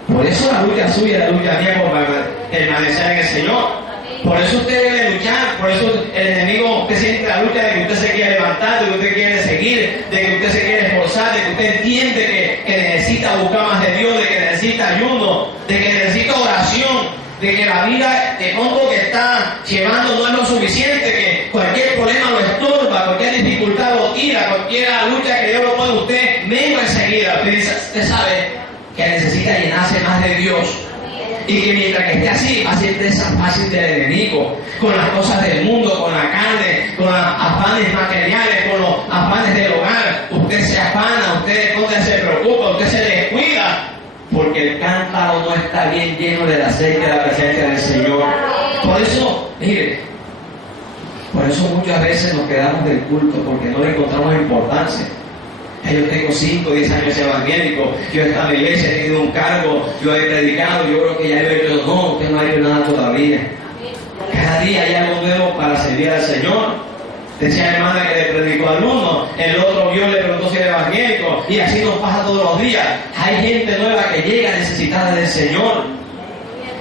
Por eso la lucha suya, la lucha mía por permanecer en el Señor. Por eso usted debe luchar, por eso el enemigo, usted siente la lucha de que usted se quiere levantar, de que usted quiere seguir, de que usted se quiere esforzar, de que usted entiende que necesita buscar más de Dios, de que necesita ayuno, de que necesita oración, de que la vida de pronto que está llevando no es lo suficiente, que cualquier problema lo estorba, cualquier dificultad lo tira, cualquier lucha que Dios lo pone usted, venga enseguida. Usted sabe que necesita llenarse más de Dios. Y que mientras que esté así, va a ser presa fácil del enemigo, con las cosas del mundo, con la carne, con los afanes materiales, con los afanes del hogar. Usted se afana, usted se preocupa, usted se descuida, porque el cántaro no está bien lleno del aceite de la presencia del Señor. Por eso, mire, por eso muchas veces nos quedamos del culto, porque no le encontramos importancia. Yo tengo 5 o 10 años evangélico, yo he estado en la iglesia, he tenido un cargo, yo he predicado, yo creo que ya he hecho. No, usted no ha hecho nada todavía. Cada día hay algo nuevo para servir al Señor. Decía la hermana que le predicó al uno, el otro vio, le preguntó si era evangélico, y así nos pasa todos los días. Hay gente nueva que llega necesitada del Señor,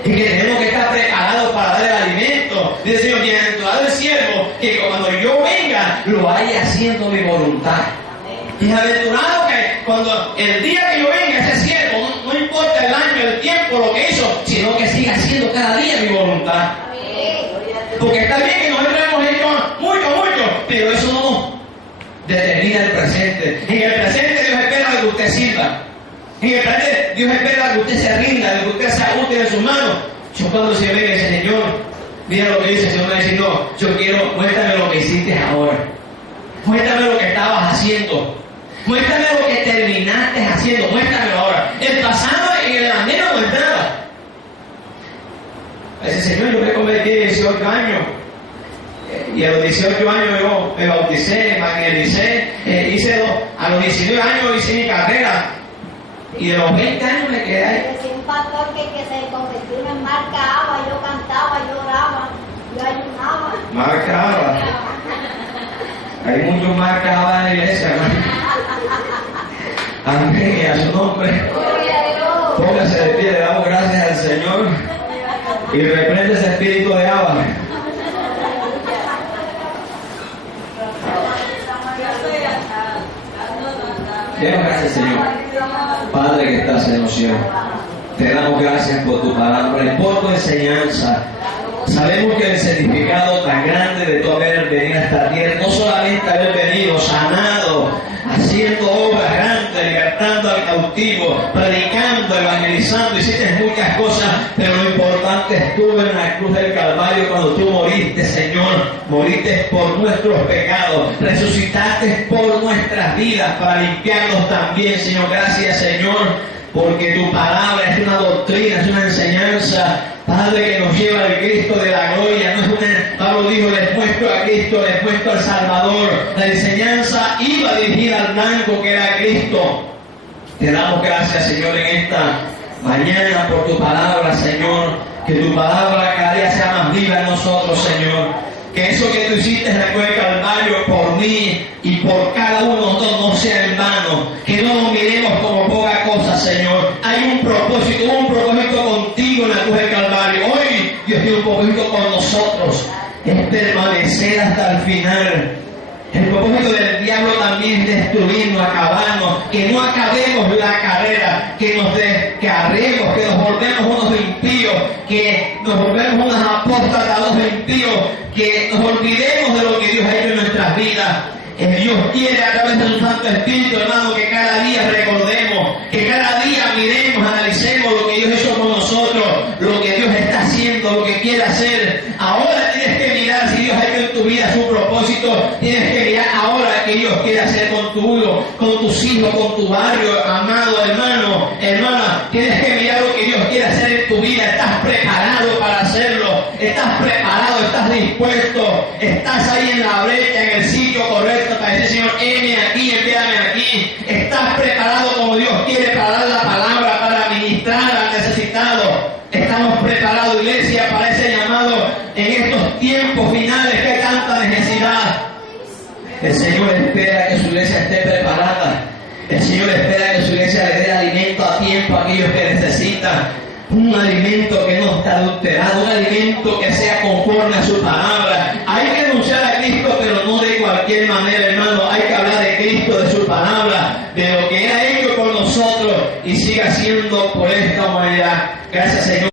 y que tenemos que estar preparados para dar el alimento. Dice el Señor, bienaventurado el siervo, que cuando yo venga, lo haya haciendo mi voluntad. Bienaventurado que cuando el día que yo venga ese siervo, no importa el año, el tiempo, lo que hizo, sino que siga haciendo cada día mi voluntad. Porque está bien que nosotros hemos hecho mucho, pero eso no determina el presente. En el presente Dios espera de que usted sirva. En el presente Dios espera de que usted se rinda, de que usted sea útil en sus manos. Yo cuando se ve ese Señor, mira lo que dice el Señor, me dice, no, yo quiero, muéstrame lo que hiciste ahora. Muéstrame lo que estabas haciendo. Muéstrame lo que terminaste haciendo, muéstramelo ahora. El pasado y el anhelo no es nada. Ese Señor, yo me convertí a 18 años. Y a los 18 años yo me bauticé, me evangelicé, a los 19 años hice mi carrera. Y de los 20 años me quedé ahí. Decía un pastor que se convirtió en marca agua, yo cantaba, yo oraba, yo ayunaba. Marca agua. Hay muchos marcas agua en la iglesia, hermano. Amén, y a su nombre. Póngase de pie, le damos gracias al Señor y reprende ese espíritu de agua. Demos gracias, Señor. Padre que estás en los cielos, te damos gracias por tu palabra y por tu enseñanza. Sabemos que el significado tan grande de tu haber venido a esta tierra, no solamente haber venido sanado, haciendo obras grandes, libertando al cautivo, predicando, evangelizando, hiciste muchas cosas, pero lo importante estuvo en la cruz del Calvario cuando tú moriste, Señor, moriste por nuestros pecados, resucitaste por nuestras vidas para limpiarnos también, Señor. Gracias, Señor, porque tu palabra es una doctrina, es una enseñanza, Padre, que nos lleva al Cristo de la gloria. No es una, Pablo dijo, les muestro a Cristo, les muestro al Salvador. La enseñanza iba dirigida al blanco que era Cristo. Te damos gracias, Señor, en esta mañana por tu palabra, Señor. Que tu palabra cada día sea más viva en nosotros, Señor. Que eso que tú hiciste en la cruz del Calvario por mí y por cada uno de nosotros no sea en vano. Que no nos miremos como poca cosa, Señor. Hay un propósito contigo en la cruz del Calvario. Hoy Dios tiene un propósito con nosotros. Es permanecer hasta el final. El propósito del diablo también es destruirnos, acabarnos, que no acabemos la carrera, que nos descarriemos, que nos volvemos unos impíos, que nos volvemos unos apóstatas, unos impíos, que nos olvidemos de lo que Dios ha hecho en nuestras vidas. Dios quiere a través de su Santo Espíritu, hermano, que cada día recordemos, que cada día miremos, analicemos lo que Dios hizo con nosotros, lo que Dios está haciendo, lo que quiere hacer. Ahora tienes que mirar si Dios ha hecho en tu vida su propósito, tienes que mirar ahora que Dios quiere hacer con tus hijos, con tu barrio, amado hermano, hermana. Tienes que mirar lo que Dios quiere hacer en tu vida. Estás preparado para hacerlo, estás preparado, estás dispuesto, estás ahí en la brecha, en el sitio correcto para decir, Señor, heme aquí, envíame aquí. Estás preparado como Dios quiere para dar la palabra, para ministrar al necesitado. Estamos preparados, iglesia, para ese llamado en estos tiempos finales que hay tanta necesidad. El Señor espera que su iglesia esté preparada. El Señor espera que su iglesia le dé alimento a tiempo a aquellos que necesitan. Un alimento que no está adulterado, un alimento que sea conforme a su palabra. Hay que anunciar a Cristo, pero no de cualquier manera, hermano. Hay que hablar de Cristo, de su palabra, de lo que Él ha hecho con nosotros y siga haciendo por esta humanidad. Gracias, Señor.